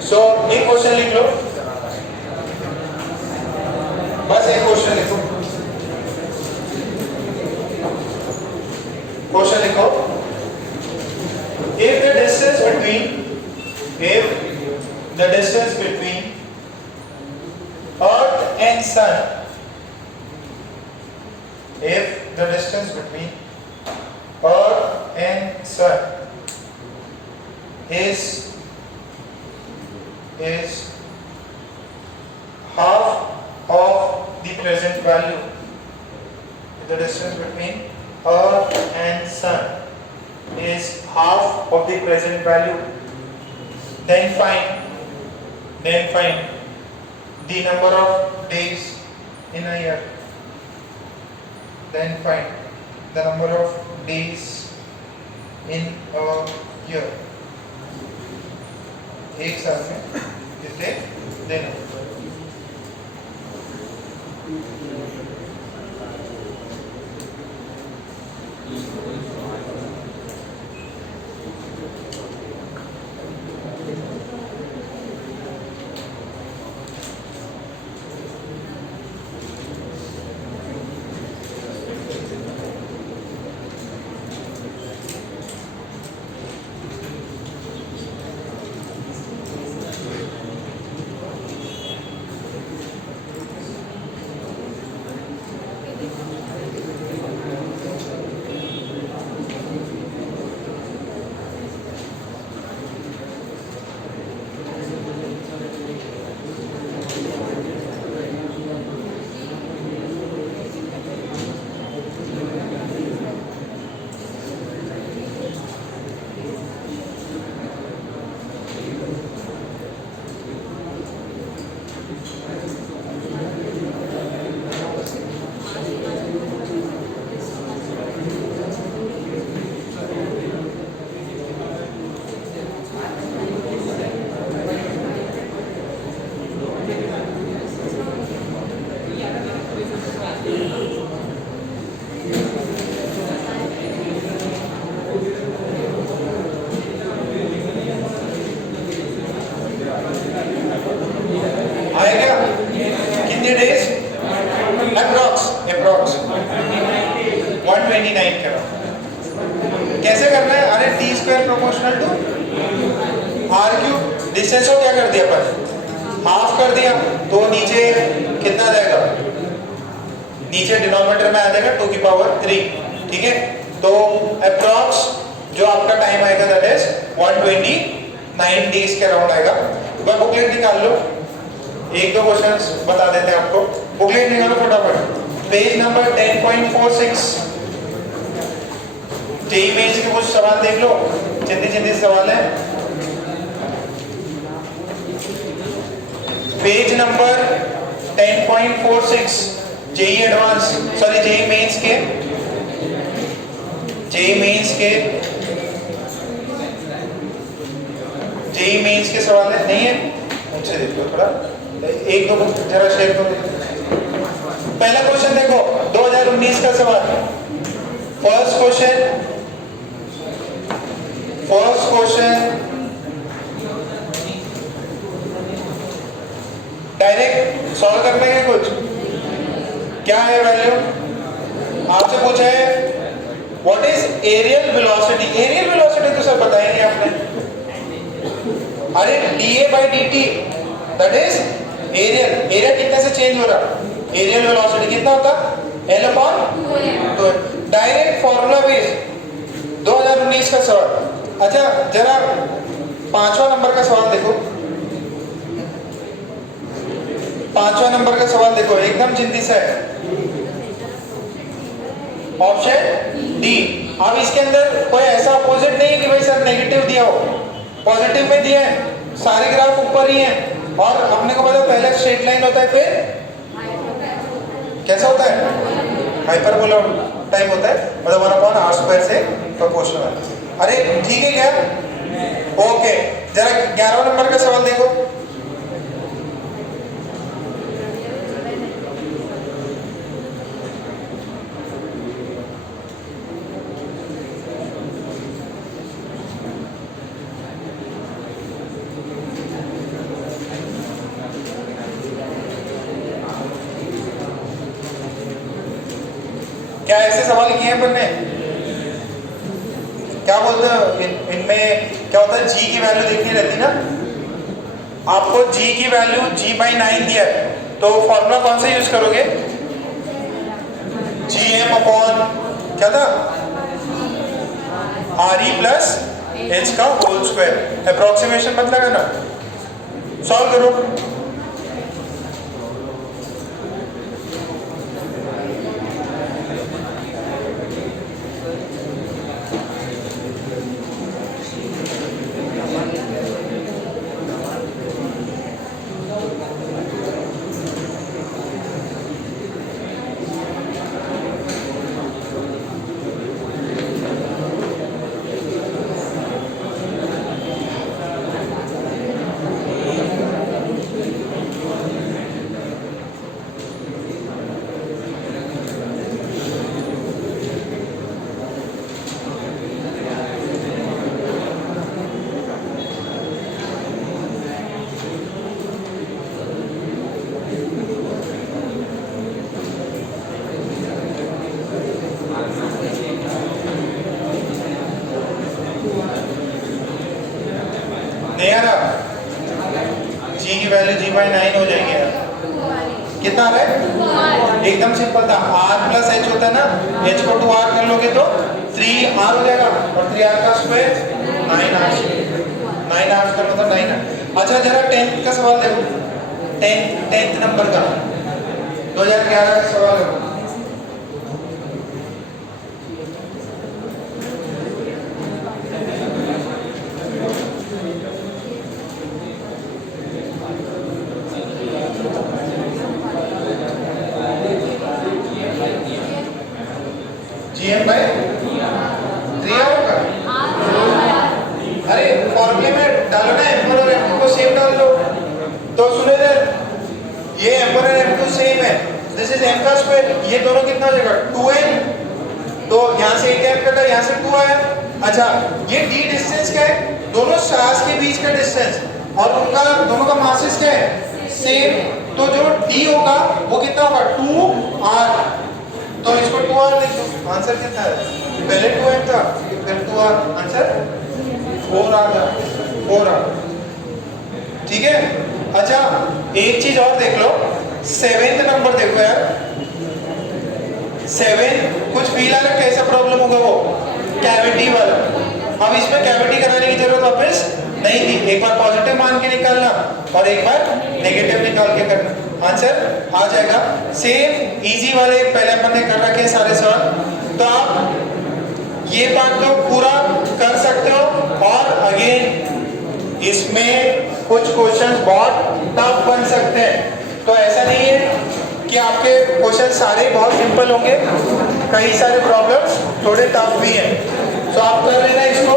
सो एक क्वेश्चन लिख लो, बस एक क्वेश्चन लिखो। क्वेश्चन लिखो, if the distance between Earth and Sun, if the distance between Earth and Sun is is half of the present value. The distance between Earth and Sun is half of the present value. Then find the number of days in a year. Then find the number of days in a year. एक साल में कितने दिन? कैसे करना है? अरे T square proportional to R cube. Distance को क्या कर दिया अपन? हाफ कर दिया, तो नीचे कितना जाएगा? नीचे डिनोमिनेटर में आ जाएगा 2 की पावर 3। ठीक है, तो अप्रॉक्स जो आपका टाइम आएगा दैट इज 129 डेज के अराउंड आएगा। वह बुकलेट निकाल लो, एक दो क्वेश्चंस बता देते हैं आपको। बुकलेट निकालो फटाफट, पेज नंबर 10.46। जेई मेंस के कुछ सवाल देख लो, जल्दी सवाल है। Page number 10.46 JEE advance, sorry JEE mains के, जेई मेंस के सवाल है, नहीं है? मुझसे देख लो थोड़ा, एक दो जरा शेयर करो। पहला क्वेश्चन देखो, 2019 का सवाल। फर्स्ट क्वेश्चन डायरेक्ट सॉल्व करना है। कुछ क्या है वैल्यू? आपसे पूछा है what is areal velocity. Areal velocity तो सर बताया नहीं आपने। अरे dA/dt that is aerial. Area कितने से चेंज हो रहा? एरियल वेलोसिटी कितना होता? L/2। तो डायरेक्ट फॉर्मूला बेस 2019 का सवाल। अच्छा जरा 5वां नंबर का सवाल देखो, 5वां नंबर का सवाल देखो, एकदम जल्दी से है। Option D. अब इसके अंदर कोई ऐसा अपोजिट नहीं है कि भाई सर नेगेटिव दिया हो, पॉजिटिव में दिया है, सारे ग्राफ ऊपर ही हैं। और अपने को पता पहले स्ट्रेट लाइन होता है, फिर कैसा होता है? हाइपरबोला टाइप होता है, मतलब 1/r² से प्रोपोर्शनल। अरे ठीक है क्या? ओके, जरा 11वां नंबर का सवाल देखो। क्या ऐसे सवाल किए हैं पढ़ने? क्या बोलते हैं इनमें क्या होता है? जी की वैल्यू देखनी रहती ना आपको। जी की वैल्यू g/9 दिया है, तो फॉर्मूला कौन सा यूज करोगे? gm/ क्या था? re + h का होल स्क्वायर। अप्रोक्सीमेशन मत लगाना, सॉल्व करो। नहीं आ रहा, जी की वैल्यू g/9 हो जाएगी यार। कितना आ रहा है? एकदम सिंपल था, r प्लस h होता है ना, h को 2r कर लोगे तो 3r हो जाएगा और 3r का स्क्वायर 9r, 9r का मतलब 9r। अच्छा जरा 10th का सवाल देखो, 10th नंबर का 2011 का सवाल है। GM/3 होगा। अरे फॉर्मूले में डालो ना, m1 और m2 को सेम डाल दो। तो सुने इधर, ये m1 और m2 सेम है, दिस इज m का स्क्वायर, ये दोनों कितना हो जाएगा 2n। तो यहाँ से एक m कटा, यहाँ से 2 आया। अच्छा ये d डिस्टेंस क्या है? दोनों स्टार्स के बीच का डिस्टेंस, और उनका दोनों का मासेस क्या है? सेम। तो जो d होगा वो कितना होगा 2r, तो इसको 2r लिख दो। आंसर कितना है? पहले 2m था फिर 2r, आंसर 4r था, 4r। ठीक है। अच्छा एक चीज और देख लो, 7th नंबर देखो यार, 7 कुछ फील आ रहा, कैसा प्रॉब्लम होगा वो? कैविटी वाला। अब इसमें कैविटी कराने की जरूरत वापस नहीं थी, एक बार पॉजिटिव मान के निकालना और एक बार नेगेटिव निकाल के करना, आंसर आ जाएगा। सेम इजी वाले पहले अपन ने कर रखे सारे सवाल, तो आप ये पार्ट तो पूरा कर सकते हो। और अगेन इसमें कुछ क्वेश्चंस बहुत टफ बन सकते हैं, तो ऐसा नहीं है कि आपके क्वेश्चन सारे बहुत सिंपल होंगे, कई सारे प्रॉब्लम्स थोड़े टफ भी हैं। तो आप कर लेना इसको,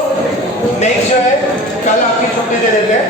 नेक्स्ट जो है कल आपकी छुट्टी दे देते हैं।